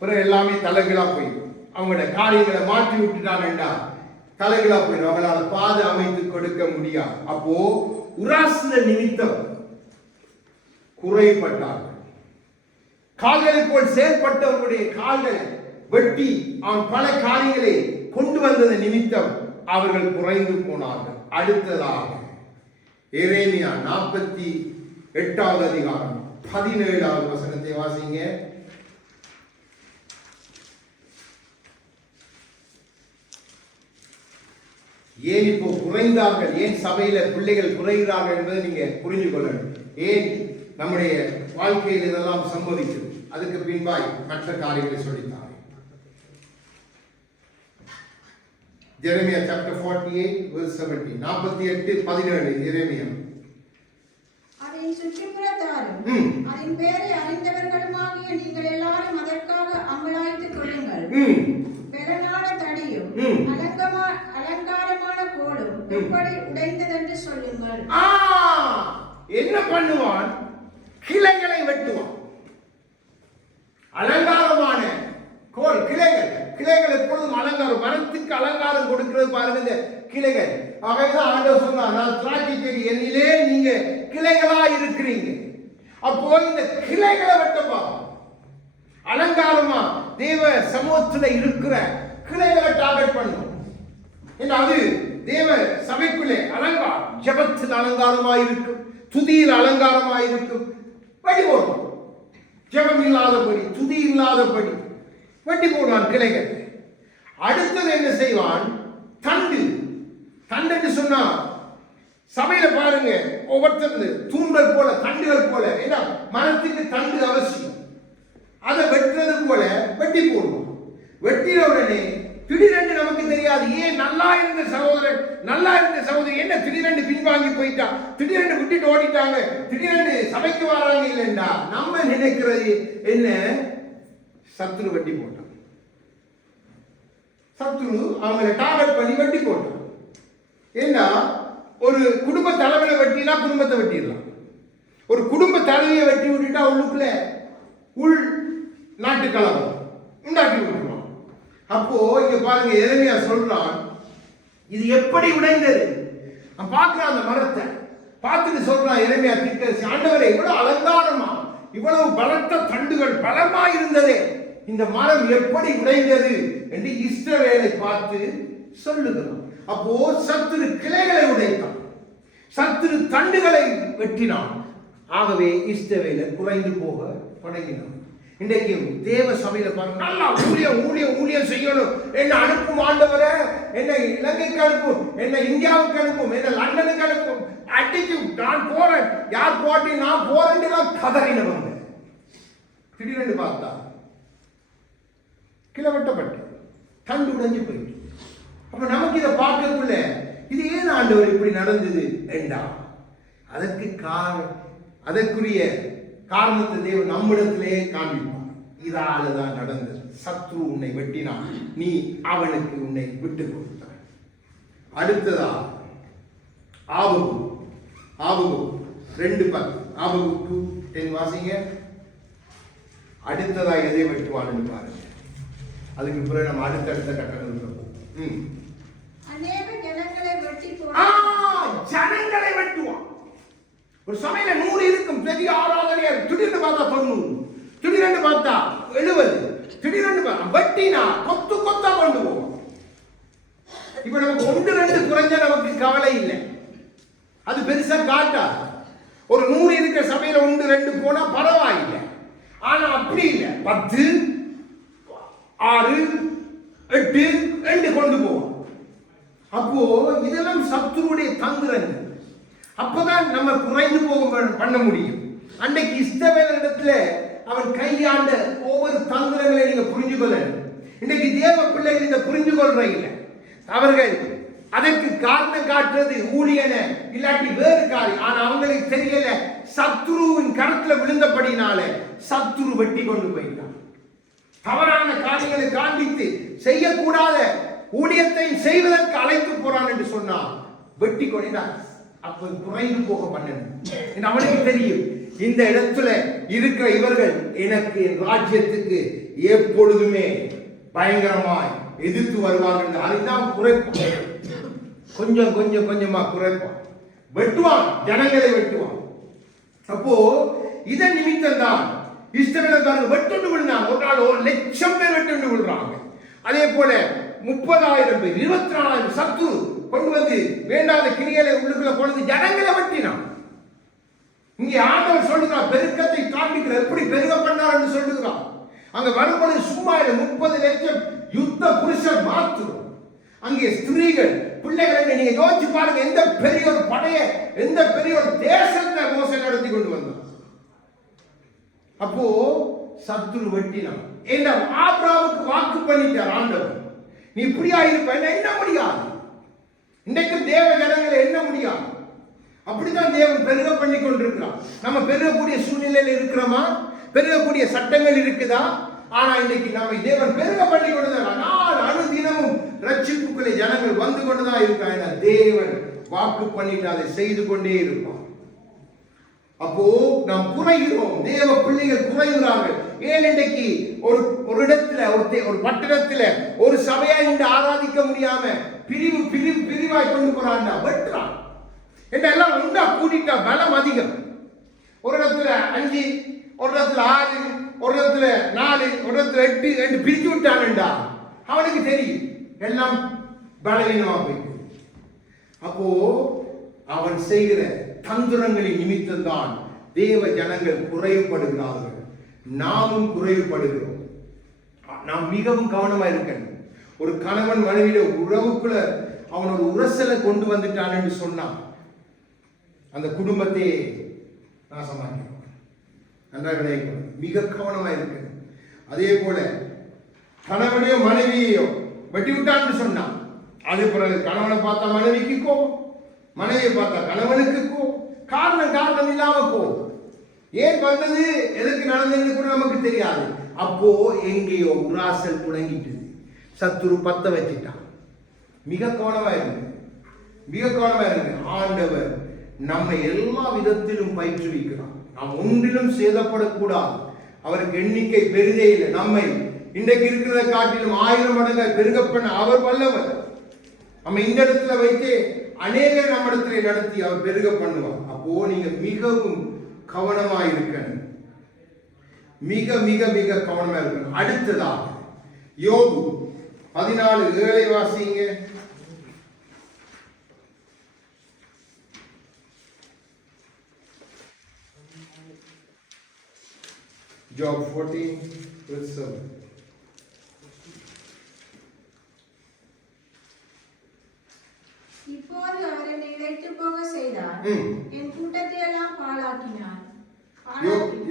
பிறகு எல்லாமே தலைகளா போயிடும். அவங்களோட காரியங்களை மாற்றி விட்டுட்டாங்கண்டா தலைகளா போயிடும். அவங்களால பாதை அமைத்து கொடுக்க முடியாது. அப்போ உராசன நிமித்தம் குறைப்பட்டார்கள். கால்களை போல் செயல்பட்டவர்களுடைய கால்களை வெட்டி அவன் பல காரியங்களை கொண்டு வந்தது நிமித்தம் அவர்கள் குறைந்து போனார்கள். அடுத்ததாக எரேமியா 48வது அதிகாரம் 17வது வசனத்தை வாசிங்க. ஏன் இப்போ குறைந்தார்கள், ஏன் சபையில பிள்ளைகள் குறைகிறார்கள் என்பதை நீங்க புரிந்து கொள்ளணும். ஏன் நம்முடைய வாழ்க்கையில் இதெல்லாம் சம்பவிக்கிறது, அதுக்கு பின்பாய் மற்ற காரியங்களை சொல்லித்தார். ஜெரமியா chapter 48 verse 17 48:17 எரேமியா. அதன் சுற்றுப்புறத்தாரும் அதன் பேரை அறிந்தவர்களுமாகிய நீங்கள் எல்லாரும் அதற்காக அமலாய்த்துக் கொள்ளுங்கள். பெலனான தடியும் அலங்காரமான கோலும் எப்படி உடைந்ததென்று சொல்லுங்கள். என்ன பண்ணுவான்? கிளைகளை வெட்டுவான். அலங்காரமான கோல், கிளைகள் எப்பொழுதும் அலங்காரம், மரத்துக்கு அலங்காரம் கொடுக்கிறது பாருங்க இந்த கிளைகள். ஆகைதான் ஆண்டவர் சொன்னார், நான் திராட்சை செடி, என்னிலே நீங்க கிளைகளா இருக்கிறீங்க. அப்போ இந்த கிளைகளை வெட்டப்பா அலங்காரமா தேவ சமூகத்துல இருக்கிற கிளைகளை டார்கெட் பண்ணும். அது தேவ சபைக்குள்ளே அலங்காரம், ஜெபத்தில் அலங்காரமா இருக்கும், துதியில் அலங்காரமா இருக்கும். வெட்டி போடும், ஜெபம் இல்லாதபடி, துதி இல்லாதபடி வெட்டி போடுவான் கிளைகள். அடுத்தது என்ன செய்வான்? தண்டு. தண்டு சொன்னா சபையில பாருங்க, ஒவ்வொருத்தர் தூண்கள் போல, தண்டுகள் போல. ஏன்னா மரத்துக்கு தண்டு அவசியம். அதை வெட்டுறது போல வெட்டி போடுவோம். வெட்டின உடனே திடீரென்று நமக்கு தெரியாது, ஏன் நல்லா இருந்த சகோதரன், நல்லா இருந்த சகோதரி என்ன திடீரென்று பின்வாங்கி போயிட்டா, திடீரென்று விட்டுட்டு ஓடிட்டாங்க, திடீரென்று சபைக்கு வராங்க இல்லைண்டா நம்ம நினைக்கிறது என்ன? சத்துரு வெட்டி போட்டான். சத்துரு அவங்களை டார்கெட் பண்ணி வெட்டி போட்டான். ஏன்னா ஒரு குடும்ப தலைவரை வெட்டினா குடும்பத்தை வெட்டிடலாம். ஒரு குடும்ப தலைவியை வெட்டி விட்டுட்டா உள்ளுக்குள்ள உள் நாட்டு கலவரம் உண்டாக்கி விட்டுருவான். அப்போ இங்க பாருங்க, எரேமியா சொல்றான், இது எப்படி உடைந்தது? நான் பார்க்கிறேன் அந்த மரத்தை பார்த்துட்டு சொல்றான் எரேமியா தீர்க்கதரிசி, ஆண்டவரே இவ்வளவு அலங்காரமா, இவ்வளவு பலத்த தண்டுகள் பலமா இருந்ததே, இந்த மரம் எப்படி உடைந்தது என்று இஸ்ரவேலை பார்த்து சொல்லுகிறான். அப்போ சத்துரு கிளைகளை உடைத்தான், சத்துரு தண்டுகளை வெட்டினான். ஆகவே இஸ்ரவேலர் குறைந்து போக தொடங்கினான். இன்றைக்கு தேவ சபையில பாருங்க, நல்லா ஊழியம் செய்யணும், என்ன அனுப்பும் ஆண்டவரே, என்ன இலங்கைக்கு அனுப்பும், என்ன இந்தியாவுக்கு அனுப்பும், என்ன லண்டனுக்கு அனுப்பும், அடிச்சு நான் போறேன், யார் போட்டி நான் போறேன் கதறினவங்க. திடீரென்று பார்த்தா கிளவட்டப்பட்டு தண்டு உடைஞ்சு போயிட்டு. அப்ப நமக்கு இதை பார்க்கக்குள்ள இது ஏன் ஆண்டவர் இப்படி நடந்தது என்றா, அதற்குரிய காரணத்தை தேவன் நம்மிடத்திலே காண்பிப்பார். இதாலதான் நடந்தது. சத்ரு உன்னை வெட்டினான், நீ அவனுக்கு உன்னை விட்டு கொடுத்தாய். அடுத்ததா ஆபகு 2:10, ஆபகு 2:10 வாசிங்க. அடுத்ததா எதை வெட்டுவான்னு பாருங்க. அதுக்கு பிறகு நம்ம அடுத்தடுத்த கட்டணம் ஜனங்களை வெட்டுவான். ஒரு சமையல 100 இருக்கும், பெரிய ஆராதனையா, திடீர்னு பார்த்தா 90, திடீர்னு பார்த்தா 70, திடீர்னு பார்த்தா வெட்டினா கொத்து கொத்தா கொண்டு போவோம். இப்ப நமக்கு 1-2 குறைஞ்ச நமக்கு கவலை இல்லை, அது பெருசா காட்டாது. ஒரு 100 இருக்கிற சமையல 1-2 போனா பரவாயில்லை. ஆனா அப்படி இல்லை, 10, 6, 8, 2 கொண்டு போவோம். அப்போ இதெல்லாம் சத்துருடைய தந்திரங்கள். அப்பதான் நம்ம குறைந்து போக பண்ண முடியும். அன்றைக்கு இஸ்ரவேலிடத்துல அவன் கையாண்ட ஒவ்வொரு தந்திரங்களை நீங்க புரிஞ்சு கொள்ளணும். இன்றைக்கு தேவ பிள்ளைகள் இதை புரிஞ்சு கொள்ற இல்லை. அவர்கள் அதற்கு காரணம் காட்டுறது ஊழியன இல்லாட்டி வேறு காரியம். ஆனா அவங்களுக்கு தெரியல, சத்துருவின் கரத்துல விழுந்தபடினால சத்துரு வெட்டி கொண்டு போயிட்டான். தவறான காரியங்களை காண்பித்து செய்யக்கூடாத ஊழியத்தை செய்வதற்கு அழைத்து போறான் என்று சொன்னான். வெட்டி கொண்டான். அப்ப குறைந்து போக பண்ணணும். அவனுக்கு தெரியும், இந்த இடத்துல இருக்கிற இவர்கள் எனக்கு என் ராஜ்யத்துக்கு எப்பொழுதுமே பயங்கரமாய் எதிர்த்து வருவார்கள். அதுதான் குறைப்பான். கொஞ்சமா குறைப்பான், வெட்டுவான், ஜனங்களை வெட்டுவான். அப்போ இதன் நிமித்தம் தான் இஸ்ரவேலர்கள் வெட்டுண்டு விழுந்தாங்க. ஒரு நாள் 1,00,000 பேர் வெட்டுண்டு விழுறாங்க. அதே போல 30,000 பேர், 24,000 சத்து கொண்டு வந்து வேண்டாத கிரிகளை உள்ளுக்குள்ள கொண்டு ஜனங்களை வெட்டினான். இங்கே ஆண்டவர் சொல்லுகிறார், பெருக்கத்தை காண்பிக்கிற எப்படி பெருக பண்ணார் என்று சொல்லுகிறார். அங்க வரும்பொழுது சும்மா 30,00,000 யுத்த புருஷர் மாத்திரம். அங்கே ஸ்திரீகள், பிள்ளைகள், நீங்க யோசிச்சு பாருங்க, எந்த பெரிய ஒரு படைய, எந்த பெரிய ஒரு தேசத்தை மோசம் நடத்தி கொண்டு வந்தார். அப்போ சத்துரு வெட்டினான். ஏன்னா ஆபிரகாமுக்கு வாக்கு பண்ணிட்டார் ஆண்டவர், நீ இப்படியா இருப்ப, என்ன முடியாது. இன்றைக்கு தேவ ஜனங்களை என்ன முடியாது. அப்படித்தான் தேவன் பெருக பண்ணி கொண்டிருக்கிறான். நம்ம பெருகக்கூடிய சூழ்நிலையில் இருக்கிறோமா? பெருகக்கூடிய சட்டங்கள் இருக்குதா? ஆனா இன்னைக்கு நம்ம தேவன் பெருக பண்ணி கொண்டுதான் நாள் அனுதினமும் ரட்சிப்புக்குள்ளே ஜனங்கள் வந்து கொண்டுதான் இருக்காங்க. தேவன் வாக்கு பண்ணிட்டு அதை செய்து கொண்டே இருப்பான். அப்போ நாம் குறைகிறோம், தேவ பிள்ளைகள் குறைகிறார்கள். ஏன் இன்றைக்கு ஒரு இடத்துல ஒரு பட்டணத்துல ஒரு சபையா இன்று ஆராதிக்க முடியாம பிரிவாய் கொண்டு போறான், வெட்டுறான். எல்லாம் உண்டா கூட்டிட்டா பலம் அதிகம். ஒரு இடத்துல 5, ஒரு இடத்துல 6, ஒரு இடத்துல 4, ஒரு இடத்துல 8 என்று பிரிச்சு விட்டான்டா. அவனுக்கு தெரியும் எல்லாம் பலவீனமா போயிட்டு. அப்போ அவன் செய்கிற தந்திரங்களின் நிமித்தம் தான் தேவ ஜனங்கள் குறைவுபடுகிறார்கள், நாமும் குறைவுபடுகிறோம். நாம் மிகவும் கவனமா இருக்கணும். ஒரு கணவன் மனைவியில உறவுக்குள்ள அவன் ஒரு உரசலை கொண்டு வந்துட்டான் என்று சொன்னான், அந்த குடும்பத்தை நாசமாக்கி. நன்றாக மிக கவனமா இருக்கு. அதே போல கணவனையோ மனைவியையோ வெட்டி விட்டான்னு சொன்னான், அது பிறகு கணவனை பார்த்தா மனைவிக்கு கோபம், மனைவியை பார்த்தா கணவனுக்கு கோபம். காரணம் இல்லாம கோபம். ஏன் வந்தது, எதுக்கு நடந்ததுன்னு கூட நமக்கு தெரியாது. அப்போ எங்கேயோ உராசல் புழங்கிட்டு சத்துரு பத்த வச்சுட்டான். மிக கவனமா இருக்கு, மிக கவனமா இருக்கு. ஆண்டவர் நம்மை எல்லா விதத்திலும் பயிற்றுவிக்கிறார். நாம் ஒன்றிலும் சேதப்படக்கூடாது. அவருக்கு எண்ணிக்கை பெரிதே இல்லை. நம்மை இன்றைக்கு இருக்கிறத காட்டிலும் 1000 மடங்கு பெருக பண்ண அவர் வல்லவர். நம்ம இந்த இடத்துல வைத்து அநேகர் நம்ம இடத்துல நடத்தி அவர் பெருக பண்ணுவார். அப்போ நீங்க மிகவும் கவனமா இருக்கணும், மிக மிக மிக கவனமா இருக்கணும். அடுத்ததாக யோபு 14:7 வாசிங்க. Job 14:7. இப்போது அவர் என்னை வைத்து போக செய்தார், என் கூட்டத்தை எல்லாம் பாழாக்கினார்.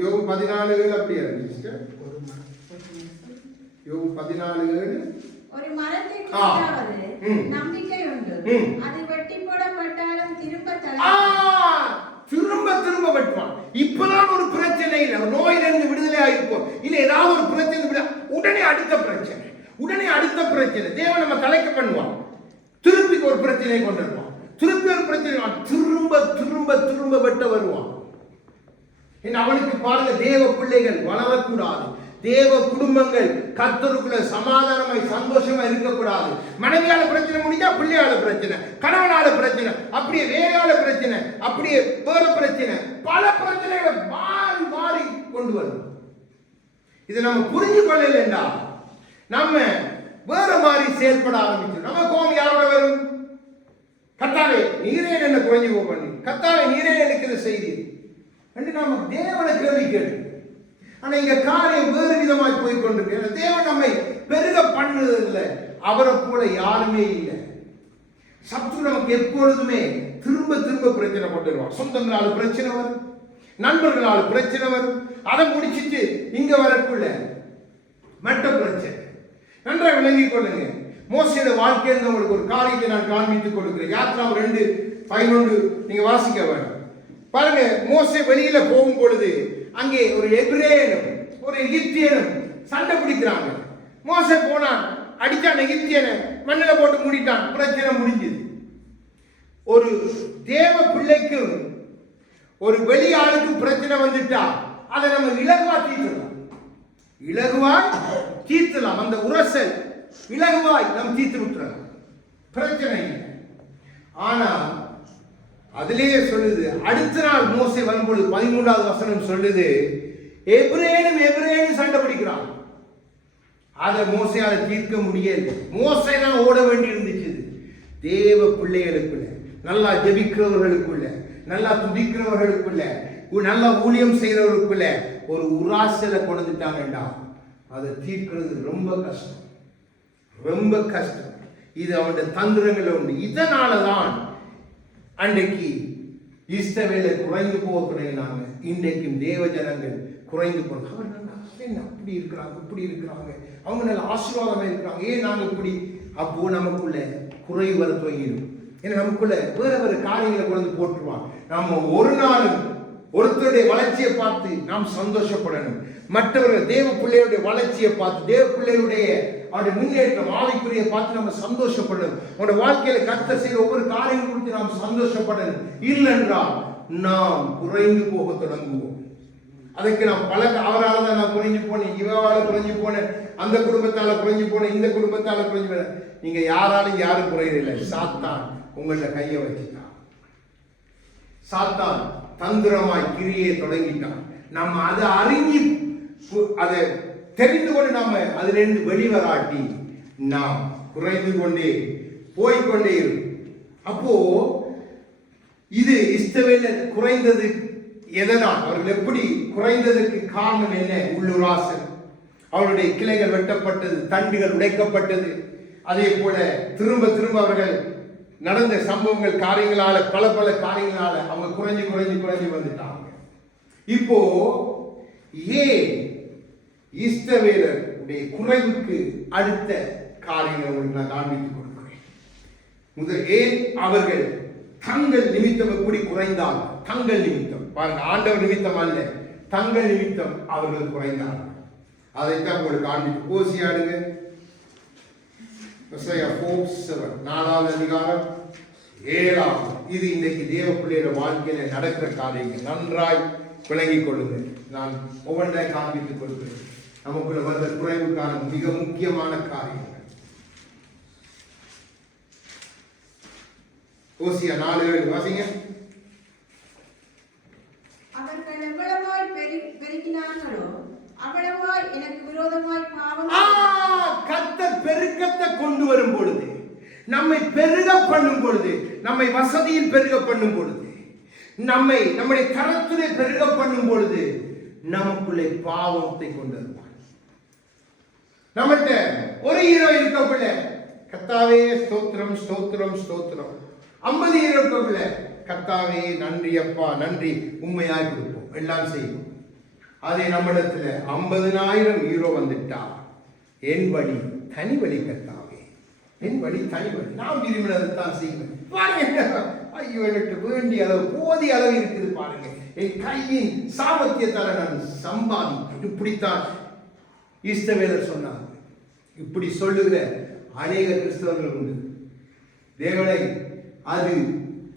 யோபு 14:7 அப்படியே இருந்துச்சு. யோபு 14:7. ஒரு மரத்தின் மீதாவது நம்பிக்கை உண்டு, அது வெட்டி போடப்பட்டாலும் திரும்ப வெட்டுவான். இப்பதான் ஒரு பிரச்சனை இல்லை, நோயிலிருந்து விடுதலை ஆயிருப்போம், இல்ல ஏதாவது ஒரு பிரச்சனை உடனே அடுத்த பிரச்சனை தேவன் நம்ம தலைக்க பண்ணுவான். திருப்பி ஒரு பிரச்சனை கொண்டு வருவான், திருப்பி ஒரு பிரச்சனை, திரும்ப வெட்ட வருவான். அவனுக்கு பாருங்க, தேவ பிள்ளைகள் வளரக்கூடாது, தேவ குடும்பங்கள் கர்த்தருக்குள்ள சமாதானமாய் சந்தோஷமா இருக்கக்கூடாது. மனைவியால பிரச்சனை முடிஞ்சா பிள்ளையால பிரச்சனை, கணவனால பிரச்சனை, அப்படியே வேலையால பிரச்சனை, அப்படியே வேற பிரச்சனை, பல பிரச்சனைகளை மாறி மாறி கொண்டு வரும். இதை நம்ம புரிஞ்சு கொள்ளலண்டா நம்ம வேற மாதிரி செயல்பட ஆரம்பிச்சு. நம்ம கோபம் யாரோட வரும்? கர்த்தாவே நீரே என்ன குறைஞ்சு போக, கர்த்தாவே நீரே எனக்கு செய்தி என்று நாம தேவனை கேள்வி கேட்டு. ஆனா இங்க காரியம் வேறு விதமாய் போய் கொண்டிருக்க. தேவன் நம்மை பெருக பண்ணது இல்லை, அவரை போல யாருமே இல்லை. சத்துரு நமக்கு எப்பொழுதுமே திரும்ப பிரச்சனை கொண்டு வருவான். சொந்தங்களால பிரச்சனை வரும், நண்பர்களால பிரச்சனை வரும், அதை முடிச்சிட்டு இங்க வரக்குள்ள மற்ற பிரச்சனை. நன்றாக விளங்கிக் கொள்ளுங்க. மோசேயோட வாழ்க்கையில் உங்களுக்கு ஒரு காரியத்தை நான் காண்பித்துக் கொடுக்கிறேன். யாத்ரா 2:11 நீங்க வாசிக்க வேண்டும். பாருங்க, மோசே வெளியில போகும் பொழுது அங்கே ஒரு எபிரேயனும் ஒரு எகிப்தியனும் சண்டை பிடிக்கிறாங்க. மோசே போனான், அடிச்சான் எகிப்தியனை, மண்ணில் போட்டு மூடிட்டான், பிரச்சனை முடிஞ்சது. ஒரு தேவ பிள்ளைக்கும் ஒரு வெளி ஆளுக்கும் பிரச்சனை வந்துட்டா அதை நம்ம இலகுவாய் தீர்த்தலாம். அந்த உரசல் இலகுவாய் நம்ம தீர்த்து விட்டுறோம், பிரச்சனை இல்லை. ஆனா அதிலேயே சொல்லுது, அடுத்த நாள் மோசே வரும்பொழுது 13வது வசனம் சொல்லுது, எபிரேயனும் சண்டை பிடிக்கிறான். அதை மோசையால தீர்க்க முடியல. மோசே தான் ஓட வேண்டி இருந்துச்சு. தேவ பிள்ளைகளுக்குள்ள, நல்லா ஜெபிக்கிறவர்களுக்குள்ள, நல்லா துதிக்கிறவர்களுக்குள்ள, நல்லா ஊழியம் செய்யறவர்களுக்குள்ள ஒரு உராசலை கொண்டுட்டாங்கடா, அதை தீர்க்கிறது ரொம்ப கஷ்டம், ரொம்ப கஷ்டம். இது அவனுடைய தந்திரங்கள் உண்டு. இதனாலதான் அன்றைக்கு இஸ்ரவேலை குறைந்து போக தொடங்கினாங்க. இன்றைக்கும் தேவ ஜனங்கள் குறைந்து போனாங்க. அப்படி இருக்கிறாங்க, இப்படி இருக்கிறாங்க, அவங்க நல்ல ஆசீர்வாதமா இருக்கிறாங்க, ஏன் நாங்க இப்படி? அப்போ நமக்குள்ள குறைவு வர துவங்கிடும். ஏன்னா நமக்குள்ள வேற காரியங்களை கொண்டு போட்டுருவாங்க. நம்ம ஒரு நாளும் ஒருத்தருடைய வளர்ச்சியை பார்த்து நாம் சந்தோஷப்படணும். மற்றவர்கள் தேவ பிள்ளைகளுடைய வளர்ச்சியை பார்த்து, தேவ பிள்ளைகளுடைய அவருடைய முன்னேற்றம் ஆவிக்குரிய பார்த்து நம்ம சந்தோஷப்படணும். உங்களுடைய வாழ்க்கையில கர்த்தர் செய்த ஒவ்வொரு காரியங்கள் குறித்து நாம் சந்தோஷப்படணும். இல்லைன்றால் நாம் குறைந்து போக தொடங்குவோம். அதுக்கு நான் பல அவரால் தான் நான் குறைஞ்சு போனேன், இவால குறைஞ்சு போனேன், அந்த குடும்பத்தால குறைஞ்சு போனேன், இந்த குடும்பத்தால குறைஞ்சு போனேன். நீங்க யாராலும் யாரும் குறையில. சாத்தான் உங்கள கையை வச்சுட்டான். சாத்தான் தந்திரமாய் கிரியை தொடங்கிட்டான். நம்ம அதை அறிஞ்சு அதை தெரிந்து கொண்டு நாம அதிலிருந்து வெளிவராட்டி நாம் குறைந்து கொண்டே போய்கொண்டே இருக்கும். அப்போ இது இஸ்ரவேலர் குறைந்தது எதனால், அவர்கள் எப்படி குறைந்ததற்கு காரணம் என்ன? உள்ளூர் ஆசை, அவருடைய கிளைகள் வெட்டப்பட்டது, தண்டுகள் உடைக்கப்பட்டது. அதே போல திரும்ப திரும்ப அவர்கள் நடந்த சம்பவங்கள் காரியங்களால பல காரியங்களால அவங்க குறைஞ்சு வந்துட்டாங்க. இப்போ ஏன் இஸ்ரவேலருடைய குறைவுக்கு அடுத்த காரியங்கள் உங்களுக்கு நான் காண்பித்துக் கொடுக்கிறேன். முதல் ஏன் அவர்கள் தங்கள் நிமித்தம் எப்படி குறைந்தால், தங்கள் நிமித்தம் பாருங்க, ஆண்டவர் நிமித்தம் அல்ல, தங்கள் நிமித்தம் அவர்கள் குறைந்தார்கள். அதைத்தான் உங்களுக்கு காண்பித்து ஓசியாடுங்க. 4:7 4வது அதிகாரம் 7வது. இது இன்றைக்கு தேவ பிள்ளையோட வாழ்க்கையில நடக்கிற காரியங்கள். நன்றாய் விளங்கிக் கொள்ளுங்கள். நான் ஒவ்வொன்றாய் காண்பித்துக் கொள்கிறேன். நமக்குள்ள வந்த குறைவுக்கான மிக முக்கியமான காரியங்கள். ஓசியா 4:7 வாசிங்க. அவர்கள் எவ்வளவாய் பெருக்கினார்களோ அவ்வளவாய் எனக்கு விரோதமாய் பாவம். கர்த்தர் பெருக்கத்தை கொண்டு வரும் பொழுது, நம்மை பெருக பண்ணும் பொழுது, நம்மை வசதியில் பெருக பண்ணும் பொழுது, நம்முடைய தரத்திலே பெருக பண்ணும் பொழுது நமக்குள்ளே பாவத்தை கொண்டு வருவார். நம்மகிட்ட ஒரு ஹீரோ இருக்கக்குள்ள கர்த்தாவே ஸ்தோத்திரம் ஸ்தோத்திரம் ஸ்தோத்திரம், 50 ஹீரோ இருக்கக்குள்ள கர்த்தாவே நன்றி அப்பா நன்றி, உண்மையாய் கொடுப்போம், எல்லாம் செய்வோம். அதே நம்மிடத்துல 50,000 ஹீரோ வந்துட்டா, என் வழி தனி வழி கர்த்தாவே, என் வழி தனி வழி, நான் விரும்பினதை தான் செய்வேன். பாருங்க, ஐயோ எனக்கு வேண்டிய அளவு போதிய அளவு இருக்குது பாருங்க, என் கையின் சாமர்த்தியத்தால நான் சம்பாதிப்பேன். இப்படித்தான் இஸ்ரவேலர் சொன்னார். இப்படி சொல்லுகிற அநேக கிறிஸ்தவர்கள் உண்டு. தேவனை அது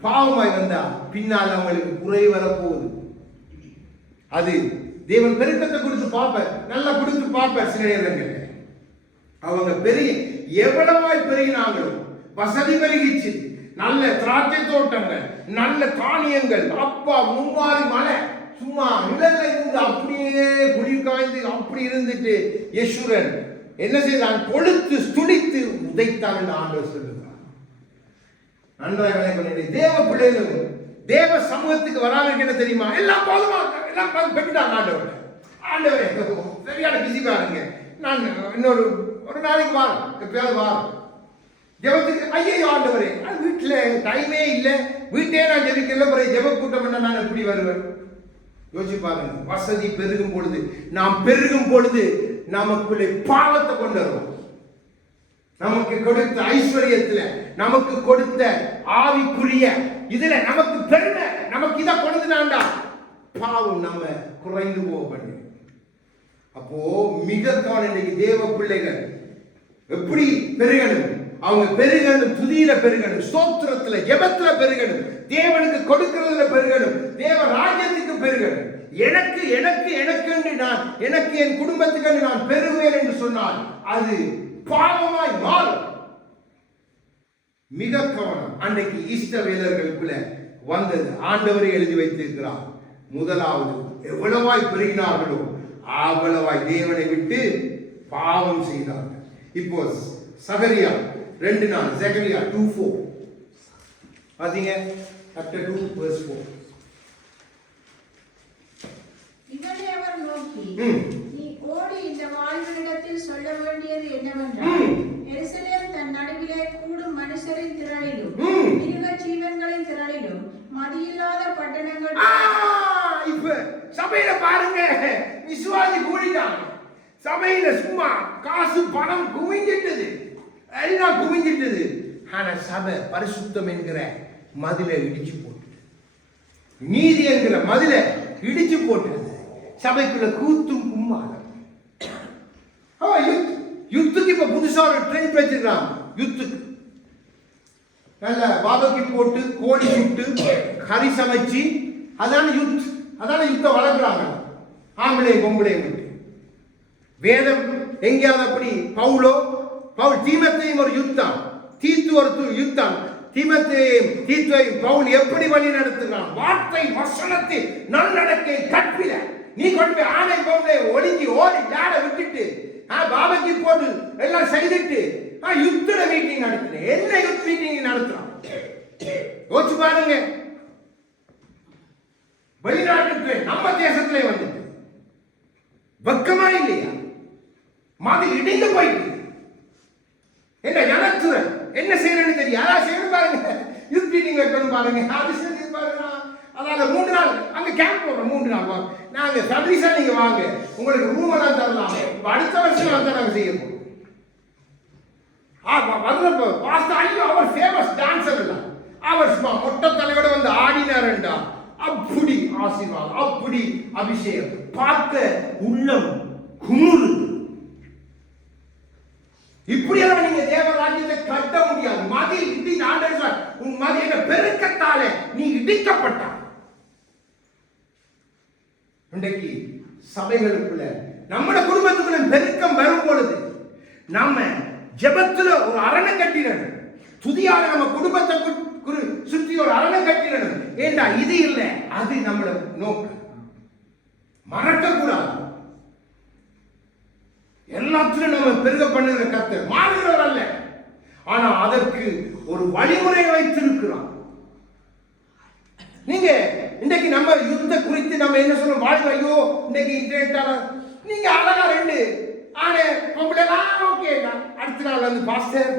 பாவமாய் வந்தா பின்னால் அவங்களுக்கு குறை வரப்போகுது. அது தேவன் பெருக்கத்தை கொடுத்து பார்ப்பார், நல்லா கொடுத்து பார்ப்பார். சில நேரங்கள் அவங்க பெருகி எவ்வளவாய் பெருகினாங்களோ, வசதி பெருகிச்சு, நல்ல திராட்சை தோட்டங்கள், நல்ல தானியங்கள், அப்பா மும்மாரி மலை, சும்மா நிழல்ல இருந்து அப்படியே குளிர் காய்ந்து அப்படி இருந்துட்டு யெஷுரன் என்ன செய்தான்? கொழுத்து துடித்து உதைத்தான் என்று ஆண்டவர் சொல்லுகிறார். நன்றாக விளங்க. தேவ பிள்ளைகள் தேவ சமூகத்துக்கு வராமல் என்ன தெரியுமா? எல்லாம் போதுமா, எல்லாம் பெற்றுட்டாங்க ஆண்டவர். ஆண்டவரே சரியான பிஸி பாருங்க, நான் இன்னொரு ஒரு நாளைக்கு வாரம், எப்பயாவது வாரம் ஜெபத்துக்கு. ஐயோ ஆண்டவரே, வீட்டுல டைமே இல்லை, வீட்டே நான் ஜெபிக்கல, பிறகு ஜெப கூட்டம் என்ன நான் எப்படி வருவேன்? யோசிச்சு பாருங்க. வசதி பெருகும் பொழுது, நாம் பெருகும் பொழுது நமக்குள்ளே பாவத்தை கொண்டு வருவோம். நமக்கு கொடுத்த ஐஸ்வர்யத்துல, நமக்கு கொடுத்த ஆவிக்குரிய இதுல நமக்கு பெருமை, நமக்கு இதை கொடுத்துனாண்டா பாவம் நம்ம குறைந்து போக. அப்போ மிக இன்னைக்கு தேவ பிள்ளைகள் எப்படி பெருகணும்? அவங்க பெருகணும், துதியில பெருகணும், ஸ்தோத்திரத்துல ஜெபத்துல பெருகணும், தேவனுக்கு கொடுக்கிறதுல பெருகணும், தேவ ராஜ்யத்துக்கு பெருகணும். எனக்கு எனக்கு எனக்கு என்று நான், எனக்கு என் குடும்பத்துக்கு நான் பெருகுவேன் என்று சொன்னால் அது பாவமாய் மாறும். மிக கவனம். அன்றைக்கு இஸ்ரவேலர்களுக்குள்ள வந்தது ஆண்டவரை எழுதி வைத்திருக்கிறார். முதலாவது எவ்வளவாய் பெருகினார்களோ அவ்வளவாய் தேவனை விட்டு பாவம் செய்தார்கள். இப்போ சகரியா 2:4, சகரியா 2:4 பாத்தீங்க, chapter 2 verse 4. இவனை அவர் நோக்கி, நீ ஓடி இந்த வாழ்வனிடத்தில் சொல்ல வேண்டியது என்னவென்றால், எருசலேம் தன் நடுவிலே கூடும் மனுஷரின் திரளிலும் மிருக ஜீவன்களின் திரளிலும் மதியில்லாத பட்டணங்கள். இப்ப சபையில பாருங்க, விசுவாசி கூடிட்டாங்க. சபையில சும்மா காசு பணம் குவிஞ்சிட்டது, எல்லாம் குவிஞ்சிட்டது. ஆனா சபை பரிசுத்தம் என்கிற மதிலை இடிச்சு போட்டு, நீதி என்கிற மதிலை இடிச்சு போட்டு, சபைக்குள்ள கூத்தும் கும்மாளம். யுத்துக்கு இப்ப புதுசா ஒரு ட்ரெண்ட் வச்சிருக்காங்க. யுத்துக்கு நல்ல பாபக்கி போட்டு, கோழி சுட்டு, கறி சமைச்சு, அதான யுத், அதான யுத்தம் வளர்க்குறாங்க. ஆம்பளையும் பொம்பளையும் விட்டு. வேதம் எங்கேயாவது அப்படி பவுல் தீமோத்தேயும் ஒரு யுத்தம், தீத்து ஒரு யுத்தம், தீத்துவையும் பவுல் எப்படி வழி நடத்துகிறான்? வார்த்தை வசனத்தை நல்லடக்கை கற்பில நீ கொண்டு ஆணை பொம்பளை ஒடுங்கி ஓடி விளையாட விட்டுட்டு பாபைக்கு போட்டு எல்லாம் செய்துட்டு யுத்த மீட்டிங் நடத்துறேன். என்ன யுத்த மீட்டிங் நடத்துறான் யோசிச்சு பாருங்க. வெளிநாட்டுக்கு நம்ம தேசத்திலே வந்துட்டு வெக்கமா இல்லையா? மது இடிந்து போயிட்டு என்ன ஜனத்துறை என்ன செய்யறேன்னு தெரியும். யாரா செய்யணும் பாருங்க, யுத் மீட்டிங் வைக்கணும் பாருங்க, அது செய்ய பாருங்க. அதனால 3 நாள் அங்க கேம்ப் போடுறோம். 3 நாள் நாங்க சர்வீஸா நீங்க வாங்க, உங்களுக்கு ரூம் எல்லாம் தரலாம். அடுத்த வருஷம் வந்து நாங்க செய்ய போறோம். அவர் ஃபேமஸ் டான்சர் இல்ல, அவர் மொட்டை தலையோட வந்து ஆடினார்டா. அப்படி ஆசீர்வாதம், அப்படி அபிஷேகம் பார்த்த உள்ளம் குமுறு. இப்படியெல்லாம் நீங்க தேவராஜ்யத்தை கட்ட முடியாது. மதில் இடி உன் மதிய பெருக்கத்தாலே நீ இடிக்கப்பட்ட. இன்றைக்கு சபைகளுக்குள்ள நம்முடைய குடும்பத்துக்குள்ள பெருக்கம் வரும் பொழுது நம்ம ஜெபத்துல ஒரு அரணை கட்டிடணும். துதியாக நம்ம குடும்பத்தை சுற்றி ஒரு அரணை கட்டிடணும். ஏண்டா இது இல்லை, அது நம்மள நோக்கம். மறக்க கூடாது. எல்லாத்திலும் நம்ம பெருக பண்ணுகிற கர்த்தர் மாறுகிறவர் அல்ல. ஆனா அதற்கு ஒரு வழிமுறை வைத்திருக்கிறார். நீங்க இன்னைக்கு நம்ம யுத்த குறித்து நம்ம என்ன சொல்றோம்? வாழ்வு ஐயோ இன்னைக்கு இன்டர்நெட்டால நீங்க அழகா 2 ஆனே பொம்பளைலாம் ஓகே. அடுத்த நாள் வந்து பாஸ்டர்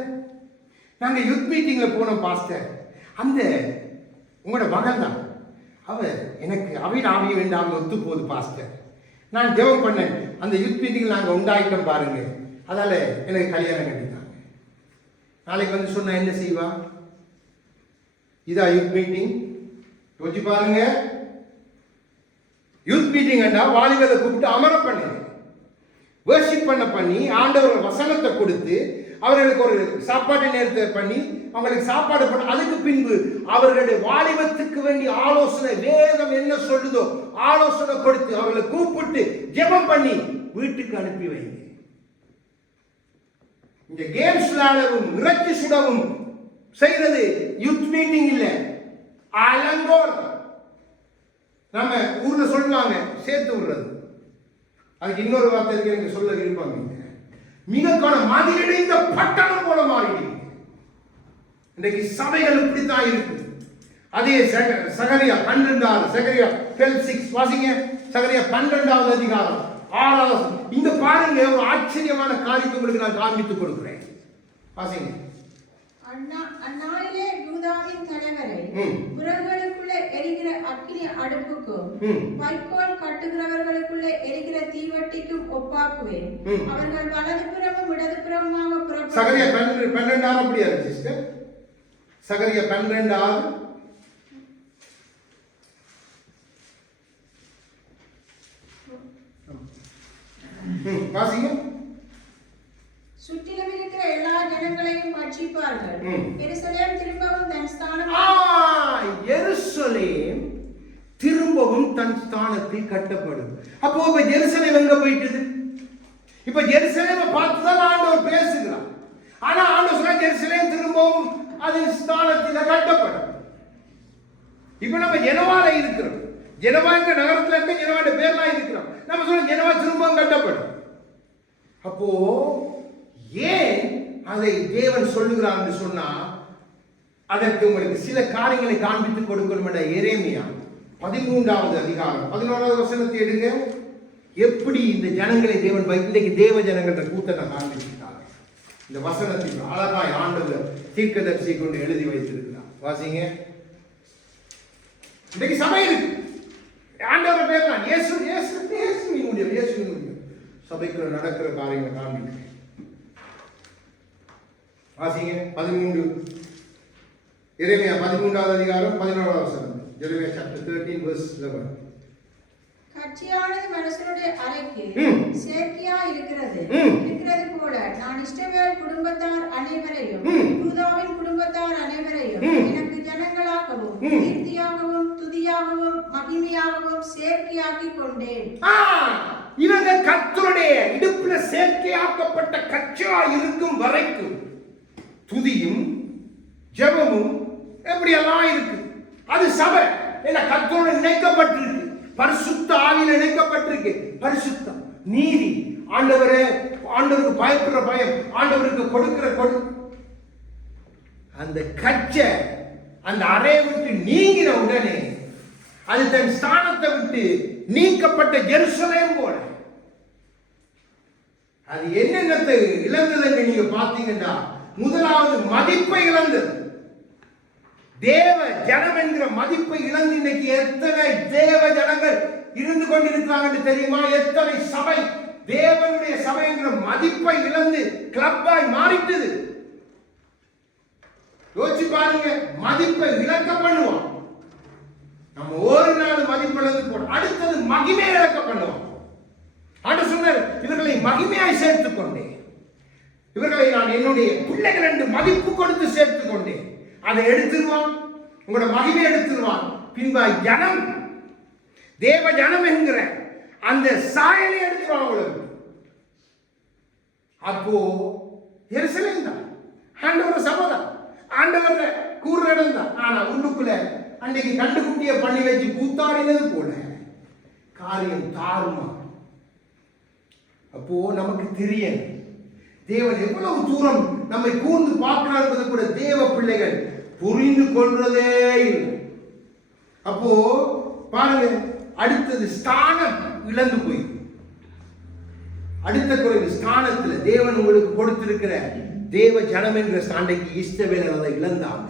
நாங்க யுத் மீட்டிங்ல போனோம் பாஸ்டர், அந்த உங்களோட மகன் தான் அவ எனக்கு அவையில் ஆவிய வேண்டாம் ஒத்து போகுது பாஸ்டர். நான் ஜெபம் பண்ணேன், அந்த யுத் மீட்டிங் நாங்கள் உண்டாயிட்டோம் பாருங்க, அதால எனக்கு கல்யாணம் கட்டிட்டாங்க. நாளைக்கு வந்து சொன்னா என்ன செய்வா? இதா யுத் மீட்டிங்? யோசிச்சு பாருங்க. யூத் மீட்டிங் வாலிபரை கூப்பிட்டு அமர பண்ணி வர்ஷிப் பண்ணி ஆண்டவர் வசனத்தை கொடுத்து அவர்களுக்கு ஒரு சாப்பாட்டு நேரத்தை பண்ணி அவங்களுக்கு சாப்பாடு பண்ண, அதுக்கு பின்பு அவர்களுடைய வாலிபத்துக்கு வேண்டிய ஆலோசனை, வேதம் என்ன சொல்லுதோ ஆலோசனை கொடுத்து அவர்களை கூப்பிட்டு ஜெபம் பண்ணி வீட்டுக்கு அனுப்பி வைங்க. இந்த கேம்ஸ் விளையாடவும் இறைச்சி சுடவும் செய்யறது யூத் மீட்டிங் இல்ல, அலங்கோல். நம்ம ஊர்ல சொல்லுவாங்க சேர்த்து விடுறது. அதுக்கு இன்னொரு வார்த்தை இருக்கு, எனக்கு சொல்ல விருப்பாங்க. மிக மதிலடைந்த பட்டணம் போல மாறிடுவீங்க. இன்றைக்கு சபைகள் இப்படித்தான் இருக்கு. அதே சகரியா 12 சகரியா 12:6 வாசிங்க. சகரியா 12வது அதிகாரம் 6வது. இங்க பாருங்க, ஒரு ஆச்சரியமான காரியத்தை உங்களுக்கு நான் காண்பித்துக் கொடுக்கிறேன். வாசிங்க. அந்நாளிலே யூதாவின் தலைவரை புறங்களுக்குள்ளே எரிகிற அக்கினி அடுப்புக்கும் வைக்கோல் கட்டுகிறவர்களுக்குள்ளே எரிகிற தீவட்டிக்கும் ஒப்பாக்குவேன். அவர்கள் வலதுபுறமும் இடதுபுறமுமாக புறப்பட்டு. சகரியா 12 அப்படியா இருக்கு சிஸ்டர்? சகரியா 12 வாசிங்க. சுற்றிலும் இருக்கிற எல்லா ஜனங்களையும் பட்சிப்பார்கள். எருசலேம் திரும்பவும் தன் ஸ்தானம் எருசலேம் திரும்பவும் தன் ஸ்தானத்தில் கட்டப்படும். அப்போ இப்ப எருசலேம் எங்க போயிட்டது? இப்ப எருசலேமை பார்த்துதான் ஆண்டவர் பேசுகிறார். ஆனா ஆண்டவர் சொன்னா எருசலேம் திரும்பவும் அதன் ஸ்தானத்தில் கட்டப்படும். இப்ப நம்ம ஜெனவால இருக்கிறோம். ஜெனவா என்ற நகரத்துல இருக்க ஜெனவாட பேர்லாம் இருக்கிறோம். நம்ம சொல்ல ஜெனவா திரும்பவும் கட்டப்படும். அப்போ ஏன் அதை தேவன் சொல்லுகிறார் என்று சொன்னா, அதற்கு உங்களுக்கு சில காரியங்களை காண்பித்துக் கொடுக்கணும். எரேமியா 13வது அதிகாரம் 11வது வசனத்தை எடுங்க. எப்படி இந்த ஜனங்களை தேவன் இன்றைக்கு தேவ ஜனங்கள கூட்டத்தை காண்பித்தார். இந்த வசனத்தில் அழகாய் ஆண்டவர் தீர்க்கதரிசியை கொண்டு எழுதி வைத்திருக்கிறார். வாசிங்க. இன்றைக்கு சபை இருக்கு. ஆண்டவர் பேர்லாம் இயேசு இயேசு இயேசு முடியும், இயேசு முடியும். சபைக்குள்ள நடக்கிற காரியங்களை காண்பிக்கிறேன். வாசிங்க. 13 எரேமியா 13வது அதிகாரம் 11வது வசனம். எரேமியா chapter 13 verse 11. கட்சியானது மனுஷனுடைய அறைக்கு சேர்க்கையா இருக்கிறது போல நான் இஸ்ரவேல் குடும்பத்தார் அனைவரையும் யூதாவின் குடும்பத்தார் அனைவரையும் எனக்கு ஜனங்களாகவும் கீர்த்தியாகவும் துதியாகவும் துதியாகவும் மகிமையாகவும் சேர்க்கையாக்கி கொண்டேன். இவங்க கர்த்தருடைய இடுப்புல சேர்க்கையாக்கப்பட்ட கச்சா இருக்கும் வரைக்கும் துதியும் ஜெபமும் எப்படி எல்லாம் இருக்கு. அது சபை என்ன கர்த்தரோடு இணைக்கப்பட்டிருக்கு, பரிசுத்த ஆவியில இணைக்கப்பட்டிருக்கு. பரிசுத்தம், நீதி, ஆண்டவரே, ஆண்டவருக்கு பயப்படுற பயம், ஆண்டவருக்கு கொடுக்கிற கொடு. அந்த கச்சை அந்த அறையை விட்டு நீங்கின உடனே அது தன் ஸ்தானத்தை விட்டு நீக்கப்பட்ட ஜெருசலேம் போல அது என்னென்னத்தை இழந்ததுன்னு நீங்க பார்த்தீங்கன்னா, முதலாவது மதிப்பை இழந்தது. தேவ ஜனம் என்கிற மதிப்பை இழந்து இன்னைக்கு எத்தனை தேவ ஜனங்கள் இருந்து கொண்டிருக்கிறாங்க தெரியுமா? எத்தனை சபை தேவனுடைய சபை என்கிற மதிப்பை இழந்து கிளப்பாய் மாறிட்டது. யோசிச்சு பாருங்க, மதிப்பை இழக்க பண்ணுவோம். நம்ம ஒரு நாள் மதிப்பு இழந்து போனோம், அடுத்தது மகிமை இழக்க பண்ணுவோம். ஆண்டவர் சொன்னார், இவர்களை மகிமையாய் சேர்த்துக் கொண்டேன், இவர்களை நான் என்னுடைய பிள்ளைகள் என்று மதிப்பு கொடுத்து சேர்த்துக் கொண்டேன். அதை எடுத்துருவான், உங்களோட மகிமை எடுத்துருவான். பின்பா ஜனம், தேவ ஜனம் என்கிற அந்த சாயலை எடுத்துருவான் உங்களுக்கு. அப்போ எருசலேம் தான் ஆண்டவர் சபதம், ஆண்டவர் கூறுற இடம் தான். ஆனா உள்ளுக்குள்ள அன்னைக்கு கண்டுகுட்டிய பண்ணி வச்சு கூத்தாடினது போல காரியம் தாருமா. அப்போ நமக்கு தெரியும் தேவன் எவ்வளவு தூரம் நம்மை கூர்ந்து பார்க்கிறார் என்பது கூட தேவ பிள்ளைகள் புரிந்து கொள்றதே இல்லை. அப்போ பாருங்க, அடுத்தது ஸ்தானம் இழந்து போய், அடுத்த குறைவு ஸ்தானத்துல தேவன் உங்களுக்கு கொடுத்திருக்கிற தேவ ஜனம் என்கிற ஸ்தாண்டைக்கு இஷ்டவேலர் அதை இழந்தாங்க.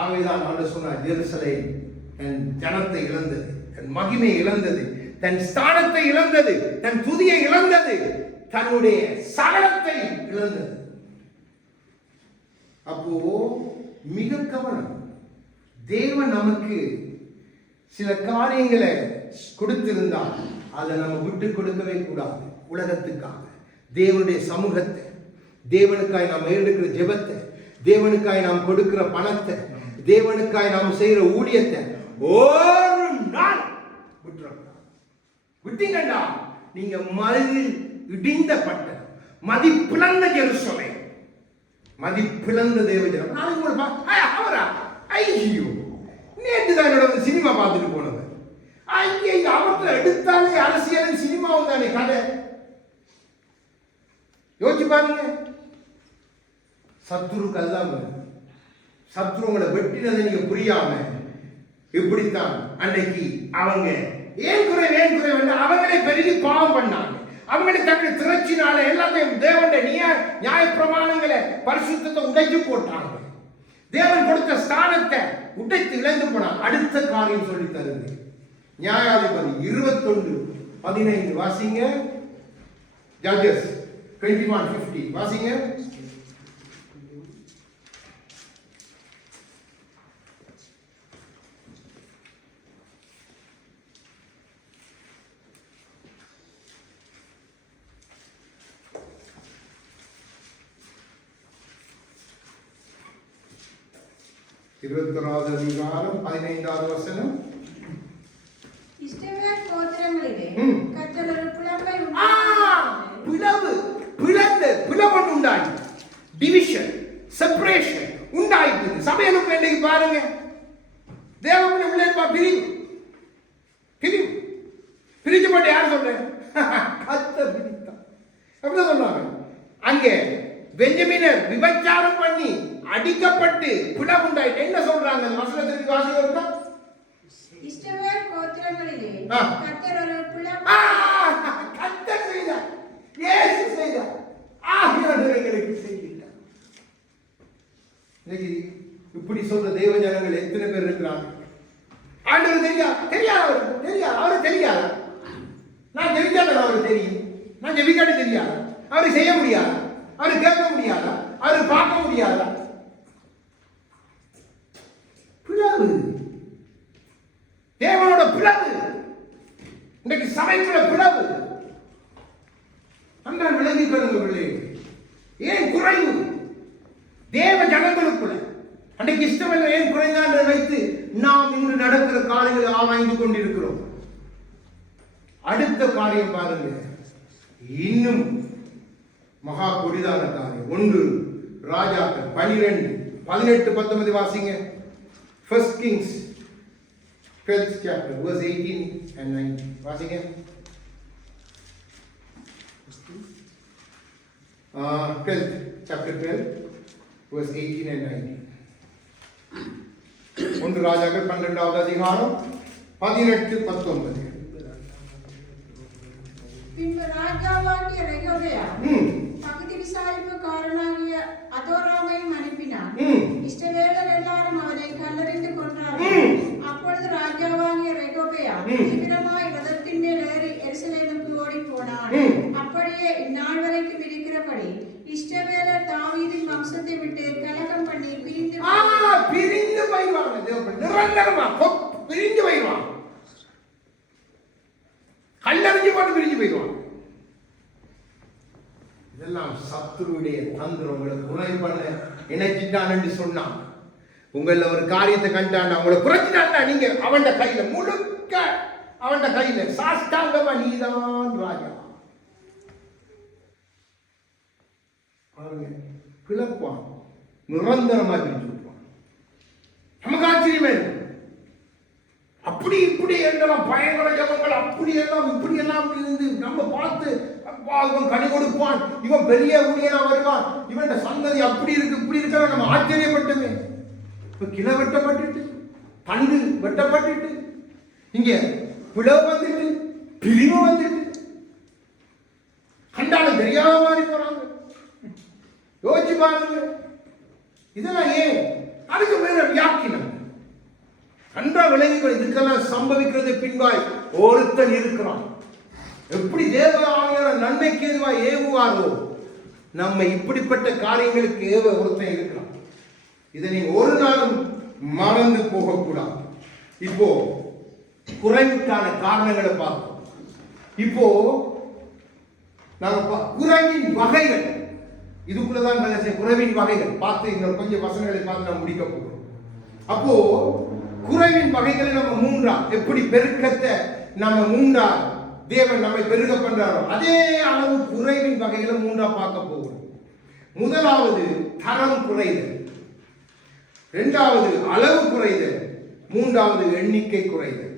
ஆகவேதான் ஆண்டவர் சொன்னார், ஜெருசலேம் தன் ஜனத்தை இழந்தது, தன் மகிமையை இழந்தது, தன் ஸ்தானத்தை இழந்தது, தன் துதியை இழந்தது, தன்னுடைய சகலத்தை இழந்தது. அப்போ மிக கவனம். தேவன் நமக்கு சில காரியங்களை கொடுத்திருந்தால் அதை நம்ம விட்டு கொடுக்கவே கூடாது. உலகத்துக்காக, தேவனுடைய சமூகத்தை, தேவனுக்காய் நாம் எடுக்கிற ஜெபத்தை, தேவனுக்காய் நாம் கொடுக்கிற பணத்தை, தேவனுக்காய் நாம் செய்கிற ஊழியத்தை ஒரு நாள் விட்டுறக்கூடாது. விட்டீங்கடா நீங்க மதில் இடிந்த பட்டணம், மதிப்பிழந்த ஜெருசலேம், மதிப்பிழந்த தேவஜனம். நான் உங்களை அவரா ஐயோ நேற்று தான் என்னோட சினிமா பார்த்துட்டு போனவர். ஐயோ அவர்களை எடுத்தாலே அரசியலும் சினிமாவும் தானே கதை. யோசிச்சு பாருங்க, சத்ருக்கு அல்லாம சத்ருங்களை வெட்டினதை நீங்க புரியாம இப்படித்தான் அன்னைக்கு அவங்க ஏன் குறை அவங்களே பெருகி பாவம் பண்ணாங்க. அவங்களே தன்னுடைய திரட்சினால எல்லாத்தையும் தேவனுடைய நியாய பிரமாணங்களை பரிசுத்தத்தை உடைச்சு போட்டாங்க. தேவன் கொடுத்த ஸ்தானத்தை உடைத்து இழந்து போனாங்க. அடுத்த காரியம் சொல்லி தருது நியாயாதிபதி 21:15 வாசிங்க. ஜட்ஜஸ் 21:50 வாசிங்க. அதிகாரம் 15வது வசனம். இஸ்ரவேல் கோத்திரங்களிலே கர்த்தர் ஒரு பிளவை பிளவு உண்டாயி, டிவிஷன், செப்பரேஷன் உண்டாயிட்டு. சபைகளுக்கு இன்னைக்கு பாருங்க, தேவனுடைய பிள்ளைப்பா பிரிக்கப்பட்டு யார் சொல்றேன்? கர்த்தர் பிரித்தான். எப்படி சொன்னாங்க? அங்கே பெஞ்சமினர் விபச்சாரம் பண்ணி அடிக்கப்பட்டு பிளவு உண்டாயிட்டு. என்ன சொல்றாங்க வசனத்திற்கு வாசிக்கிறோம்? இஸ்ரவேல் கோத்திரங்களிலே கர்த்தர் ஒரு பிளவை கர்த்தர் செய்தார், இயேசு செய்தார், ஆகியோர்களுக்கு செய்தார். இன்னைக்கு இப்படி சொல்ற தேவ ஜனங்கள் எத்தனை பேர் இருக்கிறாங்க? ஆண்டவர் தெரியாது, அவருக்கு தெரியாது. நான் ஜெபிக்காத அவருக்கு தெரியும், நான் ஜெபிக்காட்டி தெரியாது, அவருக்கு செய்ய முடியாது, அவருக்கு கேட்க முடியாதா, அவருக்கு பார்க்க முடியாதா? பிளவு, தேவனோட பிளவு, இன்றைக்கு சபைக்குள்ள பிளவு. அந்த விளங்கி கொள்ளுங்க பிள்ளை. ஏன் குறைவு? தேவ ஜனங்களுக்குள்ள அன்றைக்கு இஷ்டமில்லை ஏன் குறைந்தான் வைத்து நாம் இன்று நடக்கிற காரியங்களை ஆராய்ந்து கொண்டிருக்கிறோம். அடுத்த காரியம் பாருங்க, இன்னும் மகா கொடிதான காரியம். 1 ராஜாக்கள் 12:18-19 வாசிங்க. 1 Kings 12th chapter verse 18 and 19 வாசிங்க. 12th chapter 12 verse 18 and 19. 1 ராஜாக்கள் 12வது அதிகாரம் 18-19. பின்பு ராஜாவாகிய ரெகொபெயாம் பகுதி விசாரிப்புக்காரனாகிய அதோராமையும் அனுப்பினான். இஸ்ரவேலர் எல்லாரும் அவனை கல்லெறிந்து கொன்றார்கள். அப்பொழுது ராஜாவாகிய ரெகொபெயாம் தீவிரமாய் ரதத்தின் மேல் ஏறி எருசலேமுக்கு ஓடிப் போனான். அப்படியே இந்நாள் வரைக்கும் இருக்கிறபடி இஸ்ரவேலர் தாவீதின் வம்சத்தை விட்டு கலகம் பண்ணி பிரிந்து போய்வாங்க. நிரந்தரமா பிரிந்து போய்வாங்க. கல்லறிஞ்சு போட்டு பிரிஞ்சு போய்வாங்க. இதெல்லாம் சத்துருடைய தந்திரம். உங்களை குறை பண்ண நினைச்சிட்டான் என்று சொன்னான். உங்கள ஒரு காரியத்தை கண்டான், அவங்களை குறைச்சிட்டான். நீங்க அவன் கையில முழுக்க, அவன் கையில சாஷ்டாங்கமா நீதான் ராஜா. கிளப்பான், நிரந்தரமா பிரிஞ்சு விடுவான். நமக்கு ஆச்சரியமே இருக்கு. அப்படி இப்படி எல்லாம் பயங்கர ஜபங்கள், அப்படி எல்லாம் இப்படி எல்லாம் இருந்து நம்ம பார்த்து இவன் கனி கொடுப்பான், இவன் பெரிய ஊழியனா வருவான், இவன் சந்ததி அப்படி இருக்கு இப்படி இருக்க நம்ம ஆச்சரியப்பட்டுமே. இப்ப கிளை வெட்டப்பட்டுட்டு, தண்டு வெட்டப்பட்டுட்டு, இங்க பிளவு வந்துட்டு, பிரிவு வந்துட்டு, கண்டாலும் தெரியாத மாதிரி போறாங்க. யோசிச்சு பாருங்க, இதெல்லாம் ஏன்? அதுக்கு மேல வியாக்கினம் நன்றா விளங்கிகள். இதுக்கெல்லாம் சம்பவிக்கிறது பின்பாய் ஒருத்தன் இருக்கிறான். எப்படி தேவ நன்மைக்கு எதுவாய் ஏவுவாரோ, நம்ம இப்படிப்பட்ட காரியங்களுக்கு ஏவ ஒருத்தன் இருக்கிறான். இதை நீங்க ஒரு நாளும் மறந்து போகக்கூடாது. இப்போ குறைவுக்கான காரணங்களை பார்ப்போம். இப்போ நாங்க குறைவின் வகைகள், இதுக்குள்ளதான் குறைவின் வகைகள் பார்த்து இன்னொரு கொஞ்சம் வசனங்களை பார்த்து நம்ம முடிக்க போகிறோம். அப்போ குறைவின் வகைகளை நம்ம 3 எப்படி பெருக்கத்தை நம்ம 3 தேவன் நம்மை பெருக பண்றாரோ அதே அளவு குறைவின் வகைகளை 3 பார்க்க போகிறோம். முதலாவது தரம் குறைதல், 2வது அளவு குறைதல், 3வது எண்ணிக்கை குறைதல்.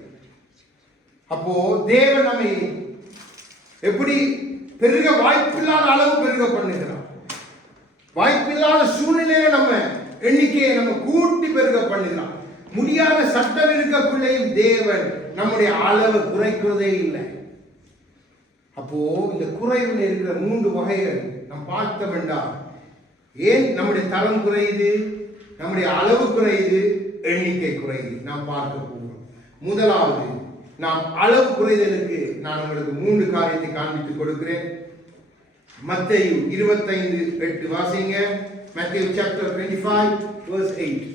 அப்போ தேவன் நம்மை எப்படி பெருக வாய்ப்பில்லாத அளவு பெருக பண்ணுகிறார். வாய்ப்பில்லாத சூழ்நிலையை நம்ம எண்ணிக்கையை நம்ம கூட்டி பெருக பண்ணுகிறார். முடியாத சட்டம் இருக்கக்குள்ளேயும் தேவன் நம்முடைய அளவு குறைக்கிறதே இல்லை. அப்போ இந்த குறைவில் இருக்கிற 3 வகைகள் நாம் பார்த்தோம் என்றால், ஏன் நம்முடைய தரம் குறையுது, நம்முடைய அளவு குறையுது, எண்ணிக்கை குறையுது, நாம் பார்க்க போகிறோம். முதலாவது, நாம் அளவு குறைதலுக்கு நான் உங்களுக்கு 3 காரியத்தை காண்பித்துக் கொடுக்கிறேன். மத்தேயு 25:8 வாசிங்க. மத்தேயு chapter 25 verse 8.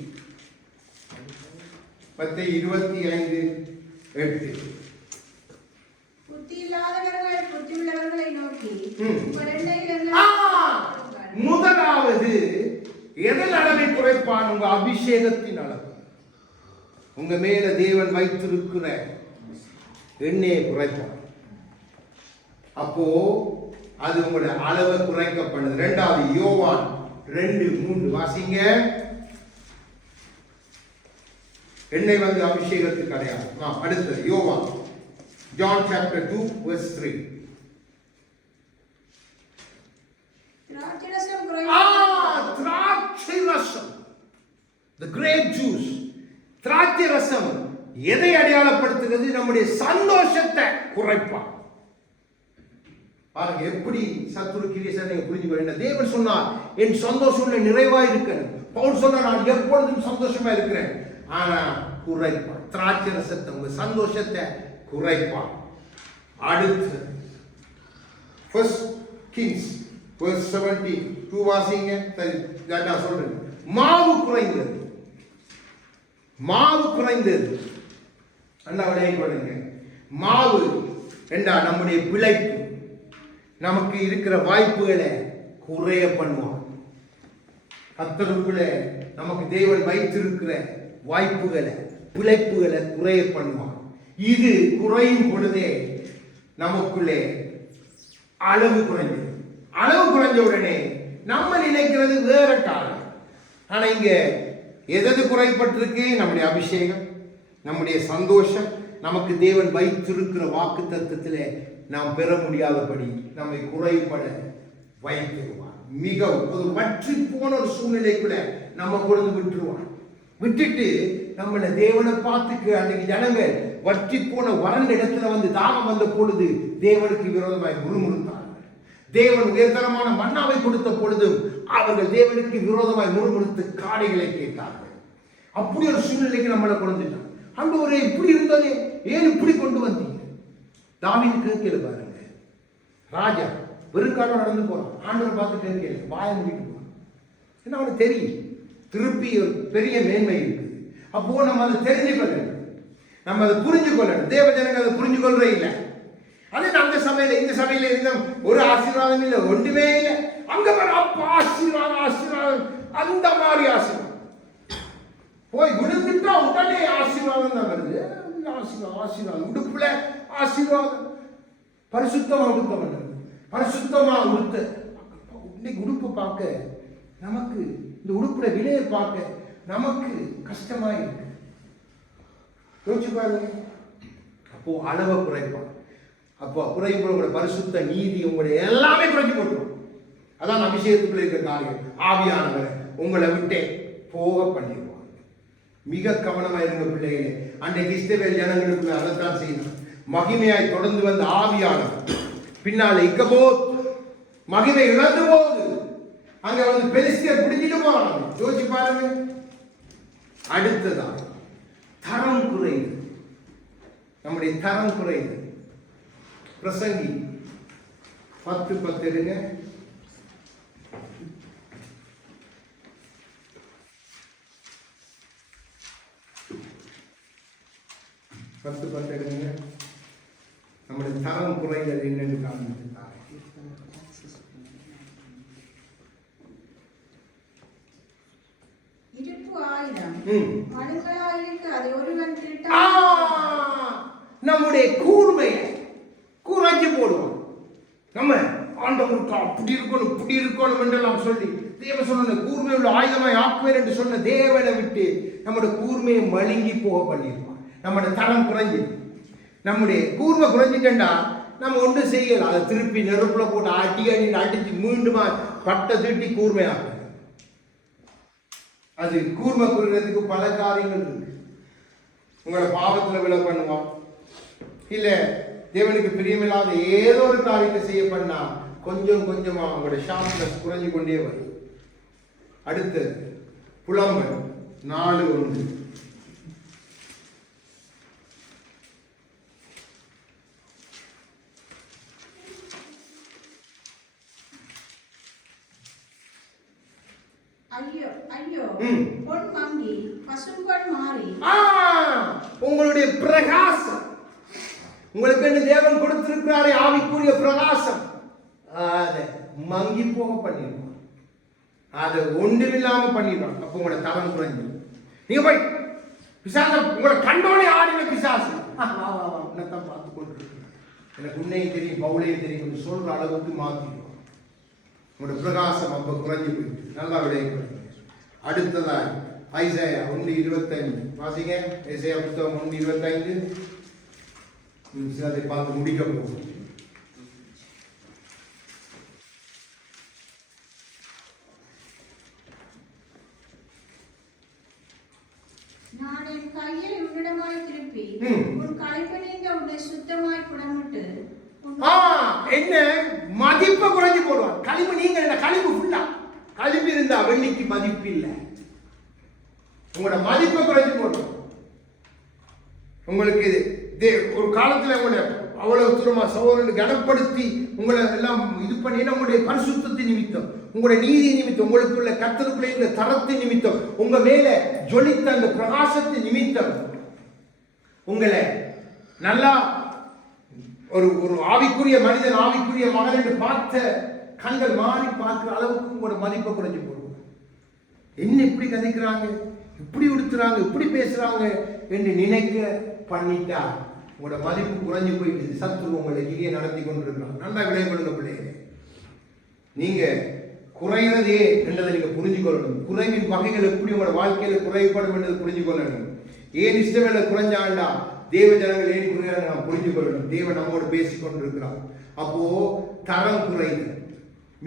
மத்தேயு 25:8. புத்தி இல்லாதவர்கள் புத்தி உள்ளவர்களை நோக்கி முதலாவது எதன் அளவை குறைப்பான்? உங்க அபிஷேகத்தின் அளவு. உங்க மேல தேவன் வைத்திருக்கிற எண்ணெயை குறைப்பான். அப்போ அது உங்களுடைய அளவை குறைக்கப்படுது. 2வது யோவான் 2:3 வாசிங்க. எண்ணெய் வந்து அபிஷேகத்துக்கு அடையாளம். அடுத்தது யோவான் John chapter 2 verse 3. திராட்சை ரசம், the grape juice. திராட்சை ரசம் எதை அடையாளப்படுத்துகிறது? நம்முடைய சந்தோஷத்தை குறைப்பான். பாருங்க எப்படி சத்துரு கிரியேஷன் நீங்க புரிஞ்சுக்கொள்ள. தேவன் சொன்னார் என் சந்தோஷம் நிறைவா இருக்கிறேன். பவுல் சொன்னார் நான் எப்பொழுதும் சந்தோஷமா இருக்கிறேன். ஆனா குறைப்பான். திராட்சை ரசத்தை உங்க சந்தோஷத்தை குறைப்பான். அடுத்து 1 Kings verse 17 வாசிங்க. சரி, நான் சொல்றேன். மாவு குறைந்தது, மாவு குறைந்தது. அண்ணா விளைய கொடுங்க. மாவு என்றா நம்முடைய பிழைப்பு, நமக்கு இருக்கிற வாய்ப்புகளை குறைய பண்ணுவான். கர்த்தருக்குள்ளே நமக்கு தேவன் வைத்திருக்கிற வாய்ப்புகளை பிழைப்புகளை குறைய பண்ணுவான். இது குறையும் பொழுதே நமக்குள்ளே அளவு குறைஞ்சது. அளவு குறைஞ்ச உடனே நம்ம நினைக்கிறது வேற காலம். ஆனா இங்க எது குறைப்பட்டிருக்கு? நம்முடைய அபிஷேகம், நம்முடைய சந்தோஷம், நமக்கு தேவன் வைத்திருக்கிற வாக்கு தத்துவத்திலே நாம் பெற முடியாதபடி நம்மை குறைபட வைத்திருவான். மிகவும் ஒரு வற்றி போன ஒரு சூழ்நிலைக்குள்ள நம்ம கொண்டு விட்டுருவான். விட்டுட்டு நம்மளை தேவனை பார்த்துக்கு அன்னைக்கு ஜனங்கள் வற்றி போன வறண்ட இடத்துல வந்து தாகம் வந்த பொழுது தேவனுக்கு விரோதமாய் முறுமுறுத்தார்கள். தேவன் உயர்தரமான மன்னாவை கொடுத்த பொழுதும் அவர்கள் தேவனுக்கு விரோதமாய் முறுமுறுத்து காடைகளை கேட்டார்கள். அப்படி ஒரு சூழ்நிலைக்கு நம்மளை கொண்டுட்டான். ஆண்டவரே இப்படி இருந்ததே, ஏன் இப்படி கொண்டு வந்தீங்க? தாவீது கேட்கல பாருங்க. ராஜா வெறுங்காலம் நடந்து போறான். ஆண்டவர் பார்த்து கேட்கல, வாயை மூடிட்டு போறான். ஏன்னா அவனுக்கு தெரியும் திருப்பி ஒரு பெரிய மேன்மை இருக்குது. அப்போ நம்ம அதை தெரிஞ்சு கொள்ளணும், நம்ம அதை புரிஞ்சு கொள்ளணும். தேவ ஜனங்க அதை புரிஞ்சு கொள்றே இல்லை. அது அந்த சபையில இந்த சபையில இருந்த ஒரு ஆசீர்வாதம் இல்லை, ஒன்றுமே இல்லை. அங்க வர அப்பா ஆசீர்வாதம் ஆசீர்வாதம், அந்த மாதிரி ஆசீர்வாதம் போய் விழுந்துட்டா உடனே ஆசீர்வாதம் தான் வருது. ஆசீர்வாதம் ஆசீர்வாதம், உடுப்புல ஆசீர்வாதம், பரிசுத்தமா உடுக்க வேண்டும், பரிசுத்தமா உடுத்த. இன்னைக்கு உடுப்பு பார்க்க நமக்கு, இந்த உடுப்புல விலையை பார்க்க நமக்கு கஷ்டமா இருக்கு. யோசிச்சு பாருங்க. அப்போ அளவை குறைப்பான். அப்போ குறைப்பு உங்களுடைய பரிசுத்த நீதி உங்களுடைய எல்லாமே குறைஞ்சு போட்டுரும். அதான் அபிஷேகத்துக்குள்ள இருக்கிற காரியம். ஆவியானவரை உங்களை விட்டே போக பண்ணிடுவான். மிக கவனமா இருங்க பிள்ளைகளே. அன்றைக்கு இஸ்ரவேல் ஜனங்களுக்குள்ள அதைத்தான் செய்யணும். மகிமையாய் தொடர்ந்து வந்த ஆவியானவர் பின்னாலே இக்கபோத் மகிமை இழந்து போகுது. அங்க வந்து பெலிஸ்தியர் பிடிச்சிட்டு போறாங்க. யோசிச்சு பாருங்க. அடுத்ததான் தரம் குறையுது. நம்முடைய தரம் குறையுது. பிரசங்கி 10:10 எடுங்க. நம்முடைய தரம் குறைந்தது என்னன்னு காண்பித்தார். நம்முடைய கூர்மையை குறைஞ்சு போடுவோம். நம்ம ஆண்டவருக்கு அப்படி இருக்கணும் இப்படி இருக்கணும் என்றெல்லாம் சொல்லி தேவ சொன்ன கூர்மை உள்ள ஆயுதமாய் ஆக்குவேன் என்று சொன்ன தேவனை விட்டு நம்முடைய கூர்மையை மழுங்கி போக பண்ணிடுவோம். நம்முடைய தரம் குறைஞ்சு, நம்முடைய கூர்மை குறைஞ்சிட்டா நம்ம ஒன்று செய்யலாம். அதை திருப்பி நெருப்புல போட்டு அடிச்சு மீண்டுமா பட்டை தீட்டி கூர்மையாகும். அது கூர்மை குறைகிறதுக்கு பல காரியங்கள் இருக்கு. உங்களை பாவத்தில் விழ பண்ணுவான், இல்ல தேவனுக்கு பிரியமில்லாத ஏதோ ஒரு காரியத்தை செய்ய பண்ணா கொஞ்சம் கொஞ்சமா உங்களுடைய ஷார்ப்னஸ் குறைஞ்சு கொண்டே வரும். அடுத்தது புலம்பல் 4:1. உங்களுடைய பிரகாசம், உங்களுக்கு என்ன தேவன் கொடுத்திருக்கிறாரே ஆவிக்குரிய பிரகாசம், அதை மங்கி போக பண்ணிடுவான். அதை ஒன்றுமில்லாம பண்ணிடுவான். அப்போ உங்களோட தரம் குறைஞ்சு நீங்க போய் பிசாசம் உங்களை கண்டோனே ஆடின பிசாசு என்னத்தான் பார்த்து கொண்டு எனக்கு உன்னையும் தெரியும் பவுலையும் தெரியும் சொல்ற அளவுக்கு மாற்றிடுவான். உங்களோட பிரகாசம் அப்ப குறைஞ்சு போயிட்டு நல்லா விளைய. அடுத்ததான் ஐசாயா 1:25 வாசிங்க. ஐசாயா புத்தகம் 1:25 அதை பார்த்து முடிக்க போகும். நான் என் கையை உன்னிடமாய் திருப்பி உன் களைப்பணிந்த உன்னை சுத்தமாய் புடமிட்டு. என்ன மதிப்பை குறைஞ்சு போடுவான். கழிவு நீங்க என்ன கழிவு ஃபுல்லா கழிவு இருந்தா வெள்ளிக்கு மதிப்பு இல்லை. உங்களோட மதிப்பை குறைஞ்சு போடுவோம். உங்களுக்கு ஒரு காலத்துல உங்களை அவ்வளவு தூரமா சகோதரன் கனப்படுத்தி உங்களை எல்லாம் இது பண்ணி உங்களுடைய பரிசுத்தத்தின் நிமித்தம், உங்களுடைய நீதி நிமித்தம், உங்களுக்குள்ள கர்த்தருக்குள்ள இந்த தரத்தின் நிமித்தம், உங்க மேல ஜொலித்த அந்த பிரகாசத்தின் நிமித்தம் உங்களை நல்லா ஒரு ஒரு ஆவிக்குரிய மனிதன், ஆவிக்குரிய மகன் என்று பார்த்த கண்கள் மாறி பார்க்கிற அளவுக்கு உங்களோட மதிப்பை குறைஞ்சு போடுவோம். என்ன இப்படி கதைக்கிறாங்க, இப்படி உடுத்துறாங்க, இப்படி பேசுறாங்க என்று நினைக்க பண்ணிட்டா உங்களோட மதிப்பு குறைஞ்சு போயிட்டு சத்துரு உங்களை இங்கே நடத்தி கொண்டிருக்கிறான். நல்லா விளைய கொள்ளுங்க பிள்ளைங்க. நீங்க குறைகிறதே என்றதை நீங்க புரிஞ்சு கொள்ளணும். குறைவின் வகைகள் எப்படி உங்களோட வாழ்க்கையில குறைபடும் என்றதை புரிஞ்சு கொள்ளணும். ஏன் இஷ்டவேளை குறைஞ்சாண்டா தேவ ஜனங்கள் ஏன் குறையாத நாம் புரிஞ்சு கொள்ளணும். தேவன் நம்மோடு பேசிக் கொண்டிருக்கிறான். அப்போ தரம் குறைது,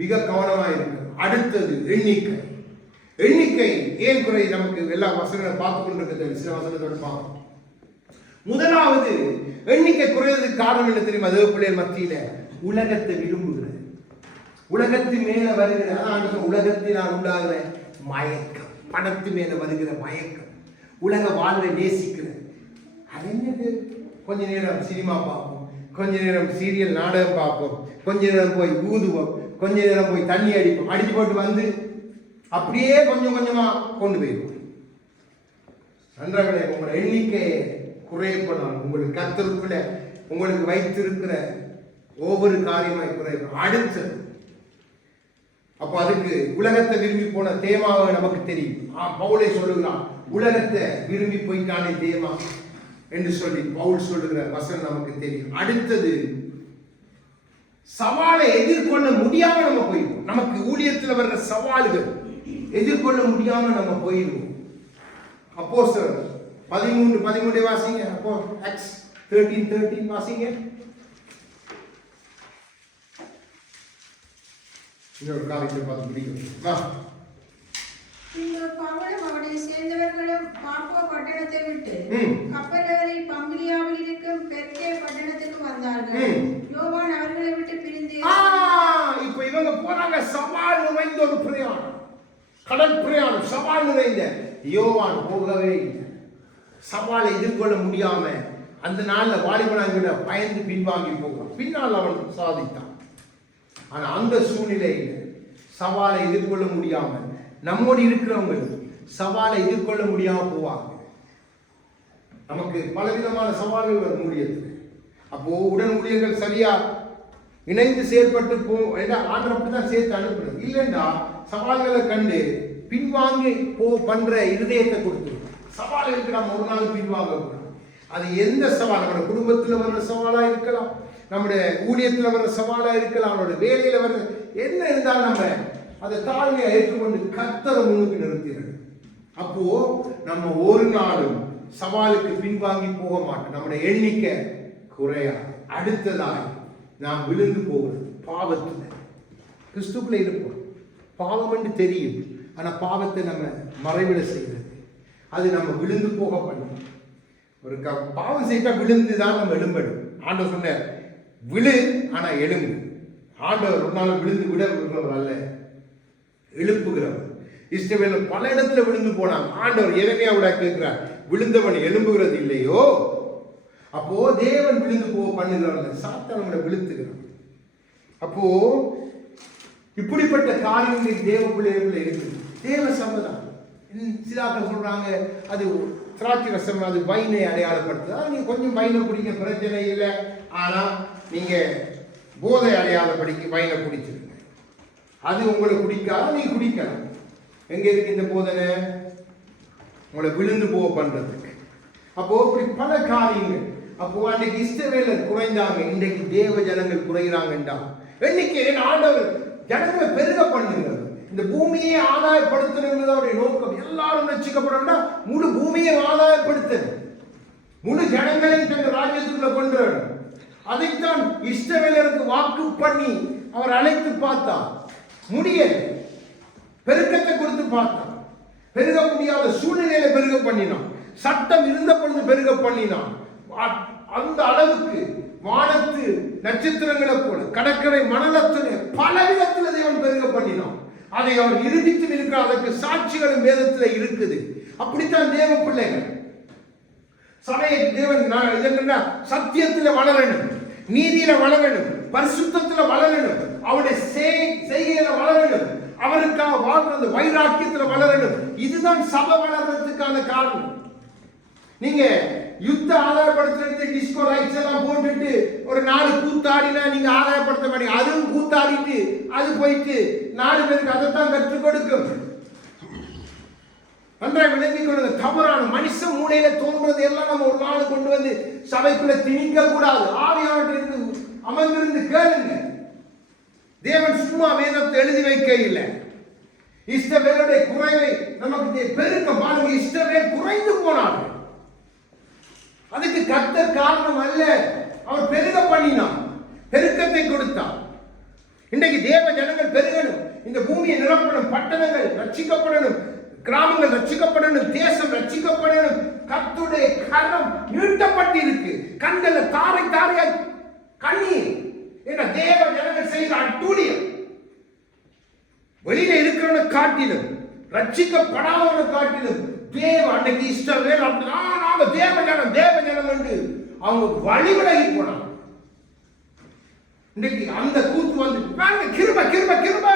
மிக கவனமா இருக்கு. அடுத்தது எண்ணிக்கை. எண்ணிக்கை ஏன் குறை? நமக்கு எல்லா வசனங்களை பார்த்து கொண்டிருக்கிறது. சில வசனத்தோடு பார்க்கணும். முதலாவது எண்ணிக்கை குறைவதற்கு காரணம் என்ன தெரியுமா? தேவ பிள்ளைகள் மத்தியில உலகத்தை விரும்புகிறது, உலகத்தின் மேல வருகிற உலகத்தினால் உண்டாகிற மயக்கம், பணத்து மேல வருகிற மயக்கம், உலக வாழ்வை நேசிக்கிற. அது என்னது? கொஞ்ச நேரம் சினிமா பார்ப்போம், கொஞ்ச நேரம் சீரியல் நாடகம் பார்ப்போம், கொஞ்ச நேரம் போய் ஊதுவோம், கொஞ்ச நேரம் போய் தண்ணி அடிப்போம், அடிச்சு போட்டு வந்து அப்படியே கொஞ்சம் கொஞ்சமா கொண்டு போயிடுவோம். நன்றாக உங்களோட எண்ணிக்கையை குறைப்படும். உங்களுக்கு கர்த்தருக்குள்ள உங்களுக்கு வைத்திருக்கிற ஒவ்வொரு காரியமாய் குறைப்படும். அடுத்தது அப்போ அதுக்கு உலகத்தை விரும்பி போன தேமாவை நமக்கு தெரியும். பவுலே சொல்லுகிறான், உலகத்தை விரும்பி போய்ட்டானே தேமா என்று சொல்லி பவுல் சொல்லுகிற வசனம் நமக்கு தெரியும். அடுத்தது சவாலை எதிர்கொள்ள முடியாம நம்ம போயிடுவோம். நமக்கு ஊழியத்தில் வர்ற சவால்கள் எதிர்கொள்ள முடியாம நம்ம போயிடுவோம். அப்போஸ்தலர் 13 வாசிங்க. அப்போ Acts 13 வாசிங்க. இன்னொரு காரியத்தை பார்த்து முடியும். பவுலும் அவனை சேர்ந்தவர்களும் பாப்போ பட்டணத்தை விட்டு கப்பலேறி பம்பிலியாவில் இருக்கும் பெர்கே பட்டணத்துக்கு வந்தார்கள். யோவான் அவர்களை விட்டு பிரிந்து இப்ப இவங்க போறாங்க. சவால் நிறைந்த ஒரு பிரயாணம், கடல் பிரயாணம், சவால் நிறைந்த. யோவான் போகவே இல்லை. சவாலை எதிர்கொள்ள முடியாம அந்த நாள்ல வாலிபனாங்கிற பயந்து பின்வாங்கி போகிறான். பின்னால் அவன் சாதித்தான். ஆனா அந்த சூழ்நிலையில் சவாலை எதிர்கொள்ள முடியாம நம்மோடு இருக்கிறவங்க சவாலை எதிர்கொள்ள முடியாம போவாங்க. நமக்கு பலவிதமான சவால்கள் வரும் ஊழியத்தில். அப்போ உடன் ஊழியர்கள் சரியா இணைந்து செயல்பட்டு ஆண்டவர் அப்படிதான் சேர்த்து அனுப்புறது. இல்லைன்னா சவால்களை கண்டு பின்வாங்கி பண்ற இருதயத்தை கொடுத்து சவால்களுக்கு நம்ம ஒரு நாள் பின்வாங்க கூடாது. அது எந்த சவால், நம்மளோட குடும்பத்தில் வர்ற சவாலா இருக்கலாம், நம்முடைய ஊழியத்தில் வர்ற சவாலா இருக்கலாம், நம்மளோட வேலையில வர்ற என்ன இருந்தாலும் நம்ம அதை தாழ்மையை ஏற்றுக்கொண்டு கர்த்தரை முன்னுக்கு நிறுத்திடுறது. அப்போ நம்ம ஒரு நாளும் சவாலுக்கு பின்வாங்கி போக மாட்டோம். நம்முடைய எண்ணிக்கை குறையாது. அடுத்ததாக நாம் விழுந்து போகிறது பாவத்தில். கிறிஸ்துக்குள்ள இருப்போம், பாவம் என்று தெரியும், ஆனா பாவத்தை நம்ம மறைவிட செய்வது, அது நம்ம விழுந்து போக பண்ணும். ஒரு பாவம் செய்தா விழுந்து தான் நம்ம எழும்படும். ஆண்டவர் சொன்னார், விழு ஆனா எழும்பு. ஆண்டவர் ஒரு நாள் விழுந்து விட விடுறவர் அல்ல, எழுப்புகிறவர். இஸ்ரவேல் பல இடத்துல விழுந்து போனாங்க. ஆண்டவர் எரேமியாவோட கேட்கிறார், விழுந்தவன் எழும்புகிறது இல்லையோ? அப்போ தேவன் விழுந்து போக பண்ணுகிறவர்கள் சாத்தான் நம்மளை விழுத்துகிறான். அப்போ இப்படிப்பட்ட காரியங்கள் தேவ பிள்ளைகள் இருக்குது. தேவ சம்மதம். சிலாக்கள் சொல்றாங்க அது திராட்சை ரசம், அது வைனை அடையாளப்படுத்துது. நீங்க கொஞ்சம் வைனை குடிக்க பிரச்சனை இல்லை, ஆனா நீங்க போதை அடையாளப்படுத்தி வைனை குடிச்சிருங்க. அது உங்களை குடிக்காத நீங்க குடிக்கலாம். எங்க இருக்கு இந்த போதனை? உங்களை விழுந்து போக பண்றதுக்கு. அப்போ இப்படி பல காரியங்கள். அப்போ அன்றைக்கு இஸ்ரவேலர் குறைந்தாங்க, இன்றைக்கு தேவ ஜனங்கள் குறைகிறாங்கண்டா. எண்ணிக்கை ஆண்டவர் ஜனங்களை பெருக பண்ணுகிறது. இந்த பூமியை ஆதாயப்படுத்துறது அவருடைய நோக்கம். எல்லாரும் ரட்சிக்கப்படணும்னா முழு பூமியை ஆதாயப்படுத்தணும், முழு ஜனங்களையும் தங்கள் ராஜ்யத்துக்குள்ள கொண்டு வரணும். அதைத்தான் இஸ்ரவேலருக்கு வாக்கு பண்ணி அவர் அழைத்து பார்த்தார். முடியல, பெருக்கத்தை கொடுத்து பார்த்தான். பெருக முடியாத சூழ்நிலையில பெருக பண்ணினான். சட்டம் இருந்த பொழுது பெருக பண்ணினான். அந்த அளவுக்கு வானத்து நட்சத்திரங்களை போல கடற்கரை மணலத்திலே பல விதத்துல தேவன் பெருக பண்ணினான். அதை அவர் நிரூபித்து இருக்கிறார். அதற்கு சாட்சிகளும் வேதத்தில் இருக்குது. அப்படித்தான் தேவ பிள்ளைகள் சபையை தேவன் சத்தியத்துல வளரணும், நீதியில வளரணும், பரிசுத்தத்துல வளரணும், அவருடைய செய்கையில வளரணும், அவருக்காக வாழ்றது வைராக்கியத்துல வளரணும். இதுதான் சபை வளர்றதுக்கான காரணம். நீங்க யுத்த ஆதாயப்படுத்துறது டிஸ்கோ லைட்ஸ் எல்லாம் போட்டுட்டு ஒரு 4 கூத்தாடினா நீங்க ஆதாயப்படுத்த மாட்டீங்க. அதுவும் கூத்தாடிட்டு அது போயிட்டு 4 பேருக்கு அதைத்தான் கற்றுக் கொடுக்கும். நன்றாக விளங்கிக் கொள்ளுங்க. தவறான மனுஷ மூளையில தோன்றது எல்லாம் நம்ம ஒரு நாள் கொண்டு வந்து சபைக்குள்ள திணிக்க கூடாது. ஆவியானவரிலிருந்து அமர்ந்திருந்து கேளுங்க. தேவன் சும்மா வேதத்தை எழுதி வைக்க இல்லை. இஸ்ரவேலுடைய குறைவை நமக்கு பெருக்க பாருங்க. இஸ்ரவேல் குறைந்து போனார்கள். அதுக்கு கர்த்தர் காரணம் அல்ல, அவர் பெருக பண்ணினார், பெருக்கத்தை கொடுத்தார். இன்றைக்கு தேவ ஜனங்கள் பெருகணும், இந்த பூமியை நிரப்பணும், பட்டணங்கள் ரட்சிக்கப்படணும், கிராமங்கள் ரட்சிக்கப்படணும், தேசம் ரட்சிக்கப்படணும். கர்த்தருடைய கரம் நீட்டப்பட்டு இருக்கு. கண்களை தாரை தாரையாய் கண்ணீர் என்ற தேவ ஜனங்கள் செய்த அட்டூழியம் வெளியில இருக்கிறவனை காட்டிலும் ரட்சிக்கப்படாதவனை காட்டிலும் தேவ அன்னைக்கு இஸ்ரவேல் நாங்க தேவ ஜனம் என்று அவங்க வழிவிலகி போனாங்க. இன்னைக்கு அந்த கூத்து வந்து பாருங்க, கிருப கிருப கிருப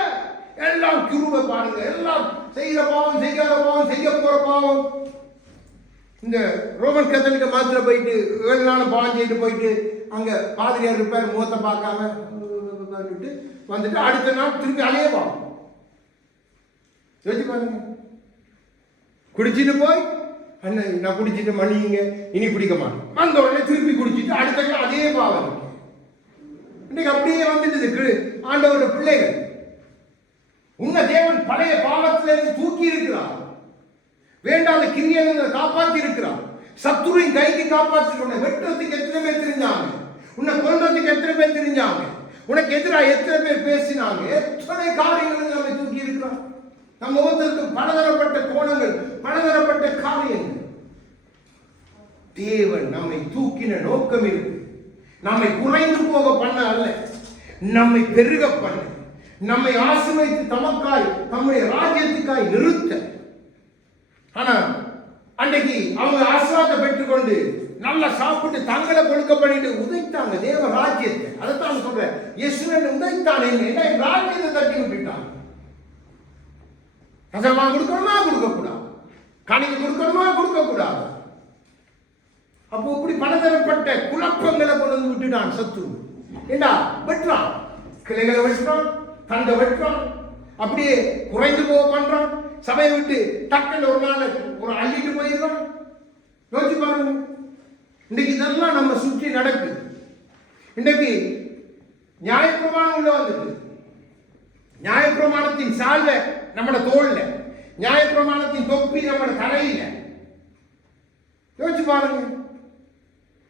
எல்லாம் கிருப பாருங்க. எல்லாம் செய்கிற பாவம், செய்யாத பாவம், செய்ய போற பாவம். இந்த ரோமன் கத்தோலிக்க மாத்திர போயிட்டு 7 நாள் பாவம் செய்துட்டு போயிட்டு அங்க பாதிரியார் இருப்பார், முகத்தை பார்க்காம வந்துட்டு அடுத்த நாள் திருப்பி அலைய பாவம். யோசிச்சு பாருங்க. குடிச்சிட்டு போய் அண்ணன் நான் குடிச்சிட்டு மன்னிங்க, இனி குடிக்க மாட்டேன், வந்த உடனே திருப்பி குடிச்சிட்டு அடுத்த நாள் அதே பாவம். இன்னைக்கு அப்படியே வந்துட்டு ஆண்டவரோட பிள்ளைகள். உன்ன தேவன் பழைய பாவத்திலிருந்து தூக்கி இருக்கிறார், வேண்டாத கிரியையிலிருந்து காப்பாற்றி இருக்கிறார், சத்துருவின் கைக்கு காப்பாற்றி. உன்னை வெட்டுறதுக்கு எத்தனை பேர் தெரிஞ்சாங்க, உன்னை கொல்றதுக்கு எத்தனை பேர் தெரிஞ்சாங்க, உனக்கு எதிராக எத்தனை பேர் பேசினாங்க, எத்தனை காரியங்கள் நம்மை தூக்கி இருக்கிறார். நம்ம ஒருத்தருக்கு பலதரப்பட்ட கோணங்கள், பலதரப்பட்ட காரியங்கள். தேவன் நம்மை தூக்கின நோக்கம் இருக்கு. நம்மை குறைந்து போக பண்ண அல்ல, நம்மை பெருக பண்ண, நம்மை ஆசீர்வதித்து தமக்காய் நம்முடைய ராஜ்யத்துக்காய் நிறுத்த. ஆனா அன்றைக்கு அவங்க ஆசீர்வாதத்தை பெற்றுக்கொண்டு நல்லா சாப்பிட்டு தங்களை கொடுக்க பண்ணிட்டு உதைத்தாங்க தேவ ராஜ்யத்தை. அதைத்தான் சொல்றேன், இயேசுவை உதைத்தான். என்ன ராஜ்யத்தை தட்டி விட்டுட்டாங்க. கசமா கொடுக்கணுமா கொடுக்க கூடாது, கணிக்கு கொடுக்கணுமா கொடுக்க கூடாது. அப்போ இப்படி பலதரப்பட்ட குழப்பங்களை கொண்டு வந்து விட்டுட்டான் சத்துரு. ஏண்டா வெட்டுறான், கிளைகளை வெட்டுறான், தண்டை வெட்டுறான், அப்படியே குறைந்து போக பண்றான். சபையை விட்டு டக்குன்னு ஒரு நாள் ஒரு அள்ளிட்டு போயிடுறான். யோசிச்சு பாருங்க. இன்னைக்கு இதெல்லாம் நம்ம சுற்றி நடக்குது. இன்னைக்கு நியாயப்பிரமாணம் உள்ள வந்துட்டு, நியாயப்பிரமாணத்தின் சால்வை நம்மட தோல்ல, நியாயப்பிரமாணத்தின் தொப்பி நம்மட தலையில. யோசிச்சு பாருங்க.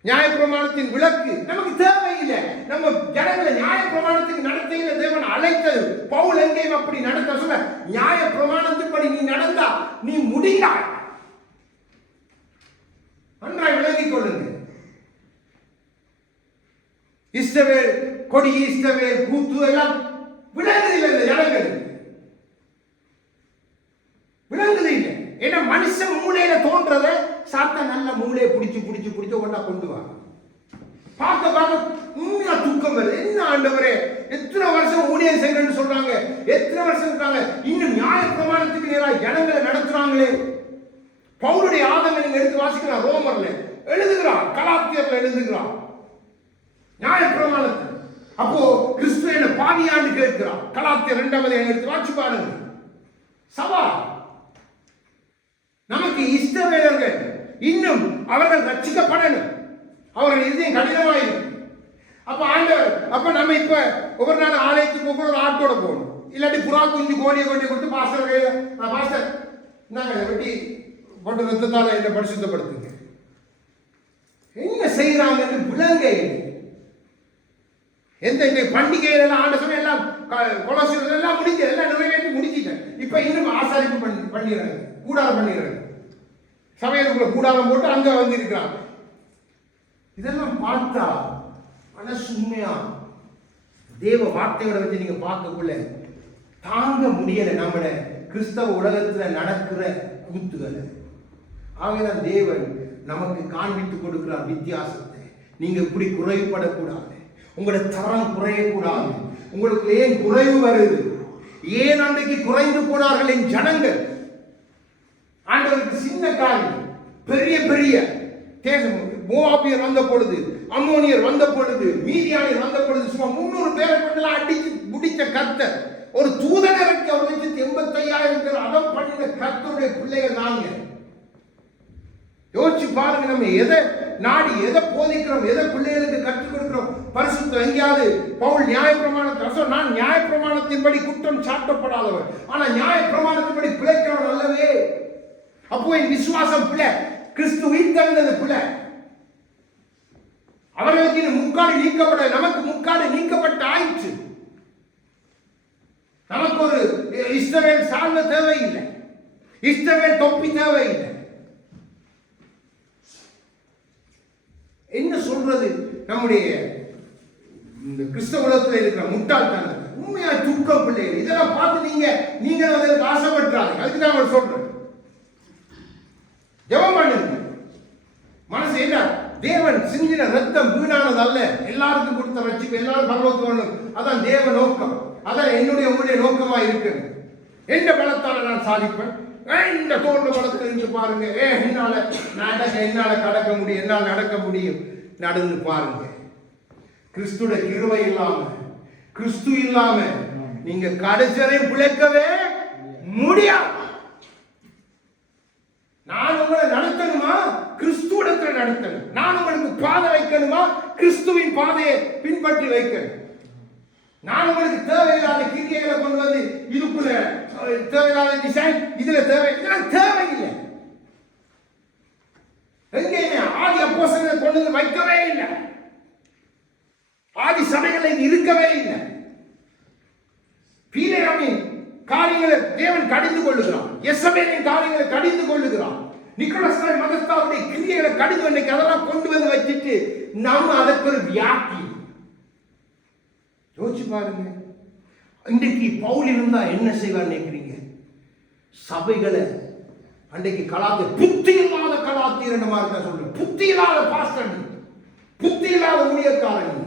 நியாயப்பிரமாணத்தின் விளக்கு நமக்கு தேவையில்லை. நம்ம ஜனங்களை நியாயப்பிரமாணத்துக்கு நடத்தையில தேவன் அழைத்தது. பவுல் எங்கேயும் அப்படி நடத்த சொல்ல, நியாயப்பிரமாணத்துப்படி நீ நடந்தா நீ முடிந்தாய். நன்றாய் விளங்கிக் கொள்ளுங்க. இஸ்ரவேல் கொடி, இஸ்ரவேல் கூத்து எல்லாம் விளங்குதில்லை. இந்த ஜனங்கள் விளங்குதில்லை. ஏன்னா மனுஷன் மூளையில தோன்றத சாத்தா நல்ல மூளையை பிடிச்சு பிடிச்சு பிடிச்சு கொண்டா கொண்டு வா. பார்க்க பார்க்க உண்மையா தூக்கம் வருது. என்ன ஆண்டவரே, எத்தனை வருஷம் ஊழியம் செய்யணும்னு சொல்றாங்க, எத்தனை வருஷம் இருக்காங்க, இன்னும் நியாய பிரமாணத்துக்கு நேராக ஜனங்களை நடத்துறாங்களே. பவுலுடைய ஆதங்களை நீங்க எடுத்து வாசிக்கிறான், ரோமர்ல எழுதுகிறான், கலாத்தியர்ல எழுதுகிறான் நியாய பிரமாணத்தை. அப்போ கிறிஸ்துவ பாவியான்னு கேட்கிறான். கலாத்தியர் 2 எடுத்து வாசி பாருங்க. சபா நமக்கு இஸ்ரவேலர்கள் இன்னும் அவர்கள் ரட்சிக்கப்படணும், அவர்கள் இதயம் கடினமாயிடும். அப்ப ஆண்டவர், அப்ப நம்ம இப்ப ஒவ்வொரு நாள் ஆலயத்துக்கு கூட ஒரு ஆட்டோட போகணும், இல்லாட்டி புறா குஞ்சு கோழியை கொண்டு கொடுத்து பாஸ்டர் கையில, பாஸ்டர் நாங்க வெட்டி போட்டு ரத்தத்தால என்ன பரிசுத்தப்படுத்துங்க. என்ன செய்யறாங்கன்னு விளங்க. எந்த பண்டிகைகள் ஆண்டு சொன்ன எல்லாம் கொலோசியர்கள் எல்லாம் முடிஞ்சு எல்லாம் நிறைவேற்றி முடிச்சிட்டேன். இப்ப இன்னும் ஆசாரிப்பு பண்ணிடுறாங்க, கூடாரம் பண்ணிடுறாங்க, சமையலுக்குள்ள கூடாரம் போட்டு அங்க வந்து இருக்கிறாங்க. இதெல்லாம் பார்த்தா மனசு உண்மையா தேவ வார்த்தையோட வச்சு நீங்க பார்க்கக்குள்ள தாங்க முடியல. நம்மள கிறிஸ்தவ உலகத்துல நடக்கிற கூத்துகளை. ஆகதான் தேவன் நமக்கு காண்பித்து கொடுக்கிறார் வித்தியாசத்தை. நீங்க இப்படி குறைவுபடக்கூடாது, உங்களோட தரம் குறையக்கூடாது. உங்களுக்கு ஏன் குறைவு வருது, ஏன் அன்றைக்கு குறைந்து போனார்கள் என் ஜனங்கள்? ஆண்டவருக்கு சின்ன காரியம், பெரிய பெரிய தேசம். மோவாபியர் வந்த பொழுது, அம்மோனியர் வந்த பொழுது, மீதியானியர் வந்த பொழுது சும்மா 300 பேரை கொண்டெல்லாம் அடித்து முடித்த கர்த்தர் ஒரு தூதனருக்கு 1,85,000 பேர் அதம் பண்ணின கர்த்தருடைய பிள்ளைகள் நாங்க. பாருங்க, நம்ம எதை நாடி எதை போதிக்கிறோம், எதை பிள்ளைகளுக்கு கற்றுக் கொடுக்கிறோம். பரிசுத்தம் எங்கேயாவது பவுல் நியாயப்பிரமாணத்தை நான் நியாயப்பிரமாணத்தின்படி குற்றம் சாட்டப்படாதவர், ஆனா நியாயப்பிரமாணத்தின்படி பிழைக்கிறவன் அல்லவே. அப்போ என் விசுவாசம் பிள்ளை, கிறிஸ்து உயிர்த்தெழுந்தது பிள்ளை. அவர்களுக்கு இந்த முக்காடு நீக்கப்பட, நமக்கு முக்காடு நீக்கப்பட்ட ஆயிற்று. நமக்கு ஒரு இஸ்ரவேல் சார்ந்த தேவையில்லை, இஸ்ரவேல் தொப்பி தேவையில்லை. என்ன சொல்றது, நம்முடைய இந்த கிறிஸ்தவ உலகத்தில் இருக்கிற முட்டாள்தனம் உண்மையா துக்கம் பிள்ளைகள். இதெல்லாம் பார்த்து நீங்க அதற்கு ஆசைப்பட்டாங்க. அதுக்கு நான் சொல்றேன், ஜெபம் பண்ணுங்க. மனசு என்ன, தேவன் சிந்தின ரத்தம் வீணானது அல்ல, எல்லாருக்கும் கொடுத்த ரட்சிப்பு, எல்லாரும் பரலோகத்துக்கு வரணும். அதான் தேவ நோக்கம், அதான் என்னுடைய உங்களுடைய நோக்கமா இருக்கு. எந்த பலத்தால நான் சாதிப்பேன், இந்த தோல்ல பலத்தில் இருந்து பாருங்க, என்னால கடக்க முடியும், என்னால் நடக்க முடியும், நடந்து பாருங்க. கிறிஸ்துடைய கிருபை இல்லாம, கிறிஸ்து இல்லாம நீங்க கடைசரை பிழைக்கவே முடியாது. நான் உங்களை நடத்தணுமா, கிறிஸ்துவிடத்துல நடத்தணும். நான் உங்களுக்கு பாதை வைக்கணுமா, கிறிஸ்துவின் பாதையை பின்பற்றி வைக்கணும். நான் உங்களுக்கு தேவையில்லாத கிரிகைகளை கொண்டு வந்து இதுக்குள்ள தேவையில்லாத டிசைன், இதுல தேவையில்லை. எங்கேயுமே ஆதி அப்போஸ்தலர்களை கொண்டு வந்து வைக்கவே இல்லை, ஆதி சபைகளை இருக்கவே இல்லை. பீலேயாமின் காரியங்களை தேவன் கடிந்து கொள்ளுகிறான், எசபேலின் காரியங்களை கடிந்து கொள்ளுகிறான், நிக்கோலஸ் மதஸ்தாவுடைய கிரியைகளை கடிந்து இன்னைக்கு அதெல்லாம் கொண்டு வந்து வச்சுட்டு நம்ம அதற்கு ஒரு வியாக்கி. யோசிச்சு பாருங்க, இன்றைக்கு பவுல் இருந்தா என்ன செய்வார் நினைக்கிறீங்க? சபைகளை அன்றைக்கு கலாத்தி, புத்தி இல்லாத கலாத்தியர் என்ற மாதிரி தான் சொல்றேன். புத்தி இல்லாத பாஸ்டர், புத்தி இல்லாத ஊழியக்காரன்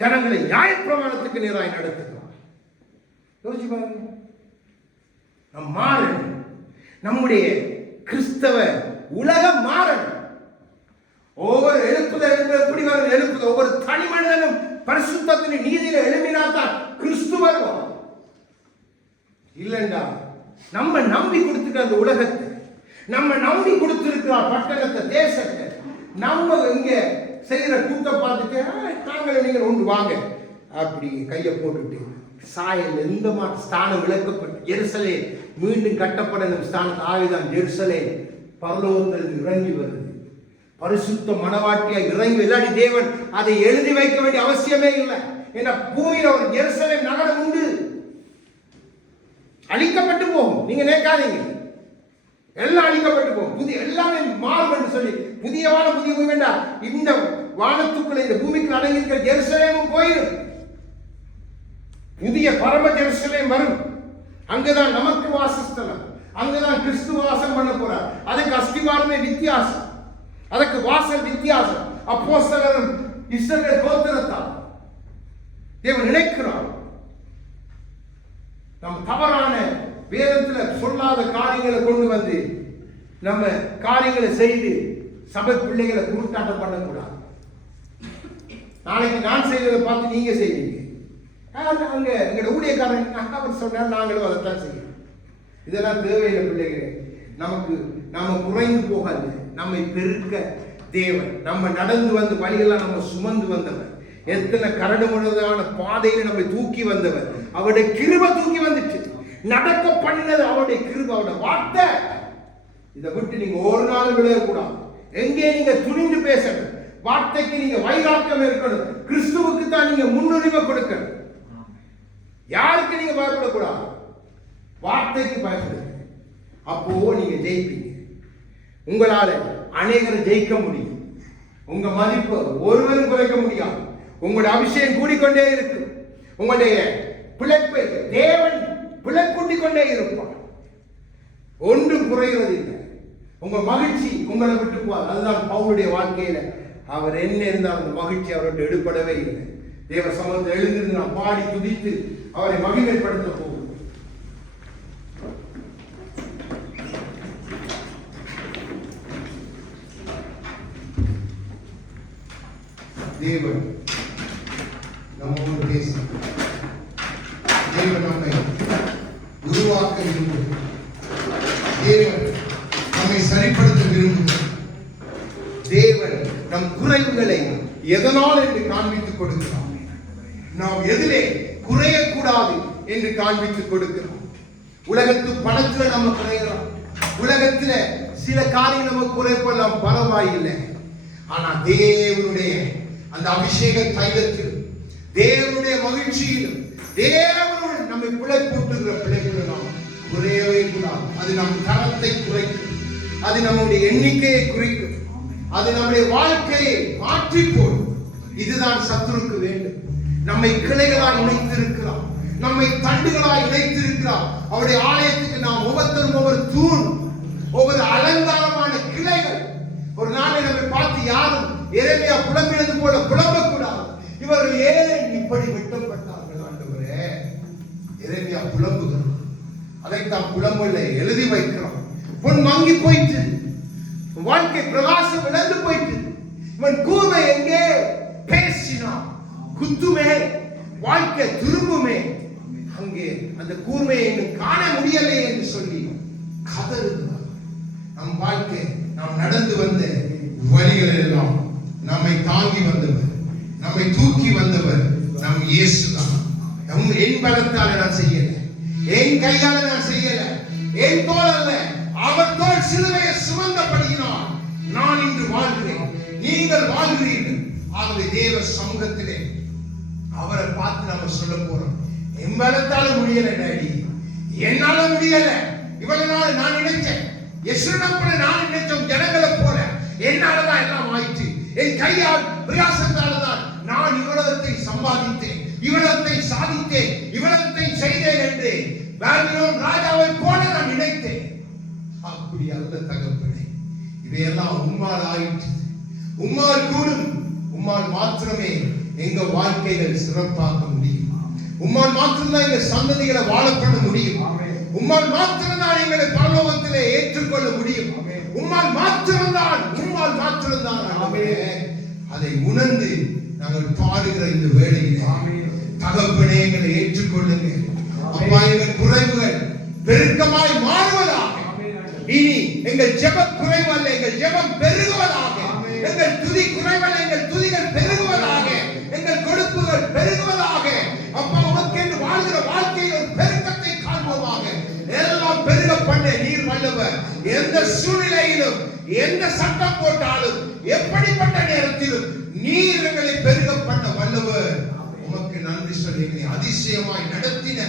ஜனங்களை நியாயப்பிரமாணத்துக்கு நேராக நடத்துகிறார். யோசிச்சு பாருங்க, நம் மாறணும். நம்முடைய கிறிஸ்தவ உலகம் மாறணும். ஒவ்வொரு எழுப்புதல் எப்படி வரும்? எழுப்புதல் ஒவ்வொரு தனி மனிதனும் பரிசுத்தத்தின் நீதியில எழுப்பினால்தான் கிறிஸ்து வருவார். இல்லைண்டா நம்ம நம்பி கொடுத்துட்ட அந்த உலகத்தை, நம்ம நம்பி கொடுத்திருக்கிறார் பட்டணத்தை, தேசத்தை, நம்ம இங்க செய்யற கூட்ட பார்த்துட்டு நாங்கள் நீங்கள் ஒன்று வாங்க அப்படி கையை போட்டுட்டு சாயல் எந்த மாதிரி ஸ்தானம் விளக்கப்பட்டு ஜெருசலேம் மீண்டும் கட்டப்படும் ஸ்தானத்து ஆவிதான் ஜெருசலேம் பரலோகத்தில் இறங்கி வருது. பரிசுத்த மனவாட்டியா இறங்கி இல்லாடி தேவன் அதை எழுதி வைக்க வேண்டிய அவசியமே இல்லை. ஏன்னா பூமியில ஒரு ஜெருசலேம் நகரம் உண்டு, அழிக்கப்பட்டு போகும். நீங்க நினைக்காதீங்க, எல்லாம் அழிக்கப்பட்டு போகும், புதிய எல்லாமே மாறும் என்று சொல்லி புதிய வானம் புதிய பூமி வேண்டாம். இந்த வானத்துக்குள்ள இந்த பூமிக்கு அடங்கி இருக்கிற ஜெருசலேமும் போயிடும், புதிய பரம ஜெருசலேம் வரும். அங்கதான் நமக்கு வாசஸ்தலம், அங்கதான் கிறிஸ்து வாசம் பண்ண போறார். அதுக்கு அஸ்திவாரமே வித்தியாசம், அதுக்கு வாசல் வித்தியாசம். அப்போஸ்தலரும் இஸ்ரவேல் கோத்திரத்தார் தேவன் நினைக்கிறார். நம்ம தவறான வேதத்துல சொல்லாத காரியங்களை கொண்டு வந்து நம்ம காரியங்களை செய்து சபை பிள்ளைகளை குருட்டாட்டம் பண்ணக்கூடாது. நாளைக்கு நான் செய்வதை பார்த்து நீங்க செய்வீங்க. அங்க எங்களோட ஊழியக்காரன் அவர் சொன்னார், நாங்களும் அதைத்தான் செய்யணும். இதெல்லாம் தேவையில்லை பிள்ளைகளே. நமக்கு நாம குறைந்து போகாது, நம்மை பெருக்க தேவன். நம்ம நடந்து வந்த வழியெல்லாம் நம்ம சுமந்து வந்தவர், எத்தனை கரடு முழுதான பாதையில நம்மை தூக்கி வந்தவர். அவருடைய கிருபை தூக்கி வந்துச்சு, நடக்க பண்ணினது அவருடைய கிருபை, அவருடைய வார்த்தை. இதை விட்டு நீங்க ஒரு நாள் விளையக்கூடாது. எங்கே நீங்க துணிந்து பேசணும், வார்த்தைக்கு நீங்க வைராக்கியம் இருக்கணும். கிறிஸ்துவுக்கு தான் நீங்க முன்னுரிமை கொடுக்கணும். யாருக்கு நீங்க பயப்படக்கூடாது, வார்த்தைக்கு பயப்படுங்க. அப்போ நீங்க ஜெயிப்பீங்க. உங்களால அநேகரை ஜெயிக்க முடியும். உங்க மதிப்பு ஒருவரும் குறைக்க முடியாது. உங்களுடைய அபிஷேகம் கூடிக்கொண்டே இருக்கும். உங்களுடைய பிழைப்பை தேவன் பிழைக்கூட்டிக் கொண்டே இருப்பார். ஒன்றும் குறைகிறது இல்லை. உங்க மகிழ்ச்சி உங்களை விட்டு போவார். அதுதான் பவுலுடைய வாழ்க்கையில அவர் என்ன இருந்தால் அந்த மகிழ்ச்சி அவர்கிட்ட எடுப்படவே இல்லை. தேவ சமூகத்தில் எழுந்திருந்து நான் பாடி துதித்து அவரை மகிமைப்படுத்த போகும். தேவன் நம்மோடு பேசி தேவன் நம்மை உருவாக்க விரும்புகிறார். தேவன் நம்மை சரிப்படுத்த விரும்புகிறார். எதனால் என்று காண்பித்துக் கொடுக்கிறோம். நாம் எதிலே குறையக்கூடாது என்று காண்பித்துக் கொடுக்கிறோம். உலகத்து பணத்துல நம்ம குறையலாம், உலகத்துல சில காரியம் நம்ம குறைப்பெல்லாம் பரவாயில்லை. ஆனா தேவனுடைய அந்த அபிஷேக தைலத்தில், தேவனுடைய மகிழ்ச்சியிலும், தேவனுடைய நம்மை பிழைப்பூட்டுகிற பிழைப்பில் நாம் குறையவே கூடாது. அது நம் தரத்தை குறைக்கும், அது நம்முடைய எண்ணிக்கையை குறிக்கும், அது நம்முடைய வாழ்க்கையை மாற்றி போடும். இதுதான் சத்துருக்கு வேண்டும். நம்மை கிளைகளாய் இணைத்திருக்கிறார், நம்மை தண்டுகளாய் இணைத்திருக்கிறார். அவருடைய ஆலயத்துக்கு நாம் ஒவ்வொருத்தரும் ஒவ்வொரு தூண், ஒவ்வொரு அலங்காரமான கிளைகள். ஒரு நாளை நம்மை பார்த்து யாரும் எரேமியா புலம்பினது போல புலம்பக்கூடாது. இவர்கள் ஏன் இப்படி வெட்டப்பட்டார்கள் ஆண்டவரே? எரேமியா புலம்புகிறார். அதைத்தான் புலம்பலை எழுதி வைக்கிறோம். பொன் மங்கி போயிட்டு, வாழ்க்கை பிரகாசம் இழந்து போயிட்டு, இவன் கூர்மை எங்கே? பேசினான் குத்துமே, வாழ்க்கை திரும்புமே, அங்கே அந்த கூர்மையை இன்னும் காண முடியலை என்று சொல்லி கதறுகிறார். நம் வாழ்க்கை, நாம் நடந்து வந்த வழிகள் எல்லாம் நம்மை தாங்கி வந்தவர், நம்மை தூக்கி வந்தவர் நம் இயேசுதான். என் பலத்தால நான் செய்யல, என் கையால நான் செய்யல, என் தோள் அல்ல, அவர் தோள் சிலுவையை சுமந்தபடியினால் நான் இன்று வாழ்கிறேன், நீங்கள் வாழ்கிறீர்கள். ஆகவே தேவ சமூகத்திலே அவரை பார்த்து நாம சொல்ல போறோம், என் பலத்தால முடியல டாடி, என்னால முடியல. இவ்வளவு நாள் நான் நினைச்சேன், எஸ்ரனப்பட நான் நினைச்சோம் ஜனங்களை போல, என்னாலதான் எல்லாம் ஆயிற்று, என் கையால் பிரயாசத்தால்தான் நான் இவ்வளத்தை சம்பாதித்தேன், இவ்வளத்தை சாதித்தேன், இவ்வளத்தை செய்தேன் என்று பாபிலோன் ராஜாவை போல நான் நினைத்தேன். அப்படி அல்ல தகப்பனே, இவையெல்லாம் உம்மால் ஆயிற்று. உம்மால் கூடும், உம்மால் மாத்திரமே எங்க வாழ்க்கைகள் சிறப்பாக்க முடியும். உம்மால் மாத்திரம்தான் எங்க சந்ததிகளை வாழ பண்ண முடியும். உம்மால் மாத்திரம்தான் எங்களை பரலோகத்திலே ஏற்றுக்கொள்ள முடியும். உம்மால் மாத்திரம்தான், உம்மால் மாத்திரம்தான். அதை உணர்ந்து நாங்கள் பாடுகிற இந்த வேளையில் தகப்பனே எங்களை ஏற்றுக்கொள்ளுங்க. அப்பா, எங்கள் குறைவுகள் பெருக்கமாய் மாறுவதாக. இனி எங்கள் ஜெபம் குறைவல்ல, எங்கள் ஜெபம் பெருகுவதாக. எங்கள் துதி குறைவல்ல, எங்கள் துதிகள் பெருகுவதாக. எங்கள் கொடுப்புகள் பெருகுவதாக. அப்பா, உமக்கென்று வாழ்கிற வாழ்க்கையில் ஒரு பெருக்கத்தை காண்போமாக. எல்லாம் பெருக பண்ண நீர் வல்லவர். எந்த சூழ்நிலையிலும், எந்த சட்டம் போட்டாலும், எப்படிப்பட்ட நேரத்திலும் நீர் எங்களை பெருக பண்ண வல்லவர். உமக்கு நன்றி சொல்லி எங்களை அதிசயமாய் நடத்தின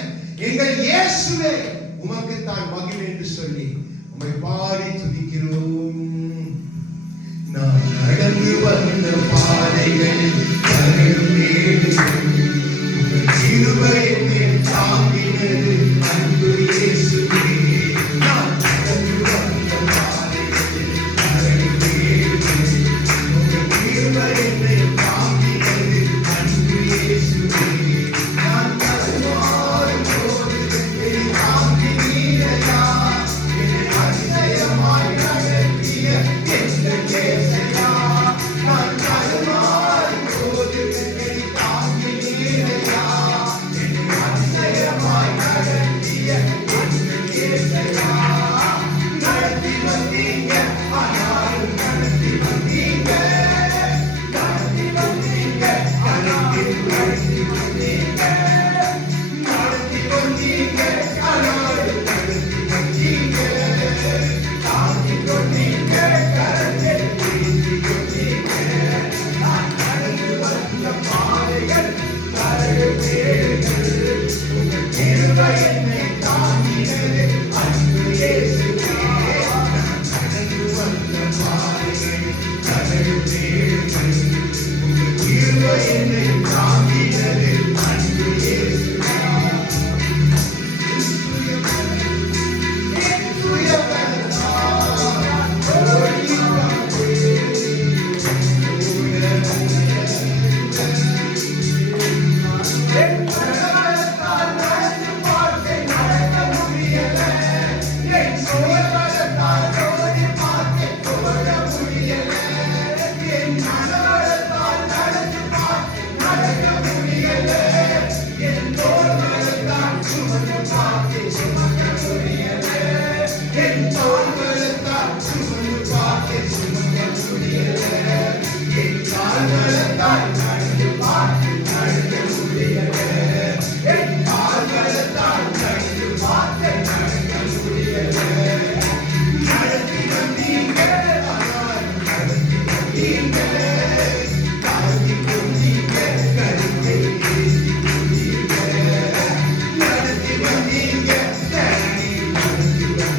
எங்கள் இயேசுவே உமக்கு தான் மகிமை என்று சொல்லி உம்மை பாடி துதிக்கிறோம். நான் நடந்து வந்த பாதைகளில் கிருபையை தாங்கினது அன்பு இயேசுவே. நான் நடந்து வந்த பாதைகளில் கிருபையை தாங்கினது அன்பு இயேசுவே. நான் தடுமாறும் போது என்னை தாங்கினீரையா, என்னை அதிசயமாய் நடத்திய எங்கள் இயேசுவே. நான் தடுமாறும் போது என்னை தாங்கினீரையா,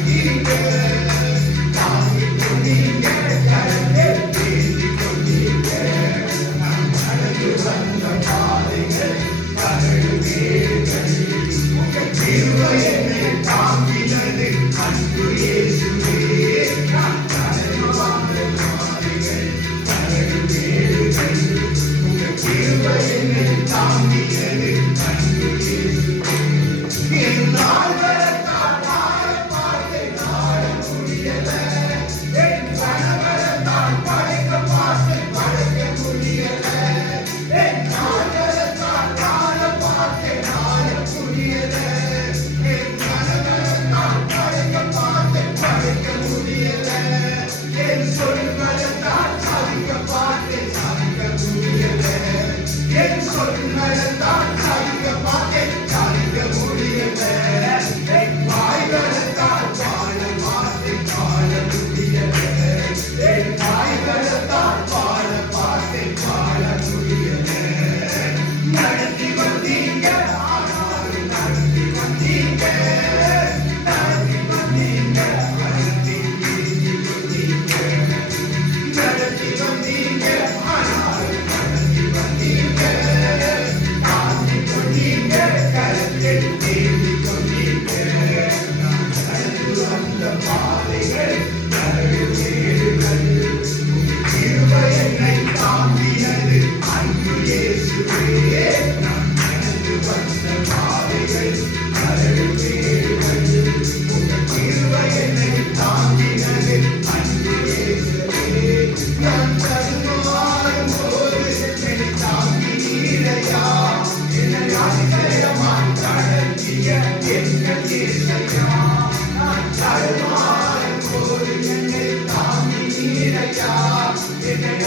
என்னை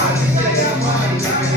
அதிசயமாய்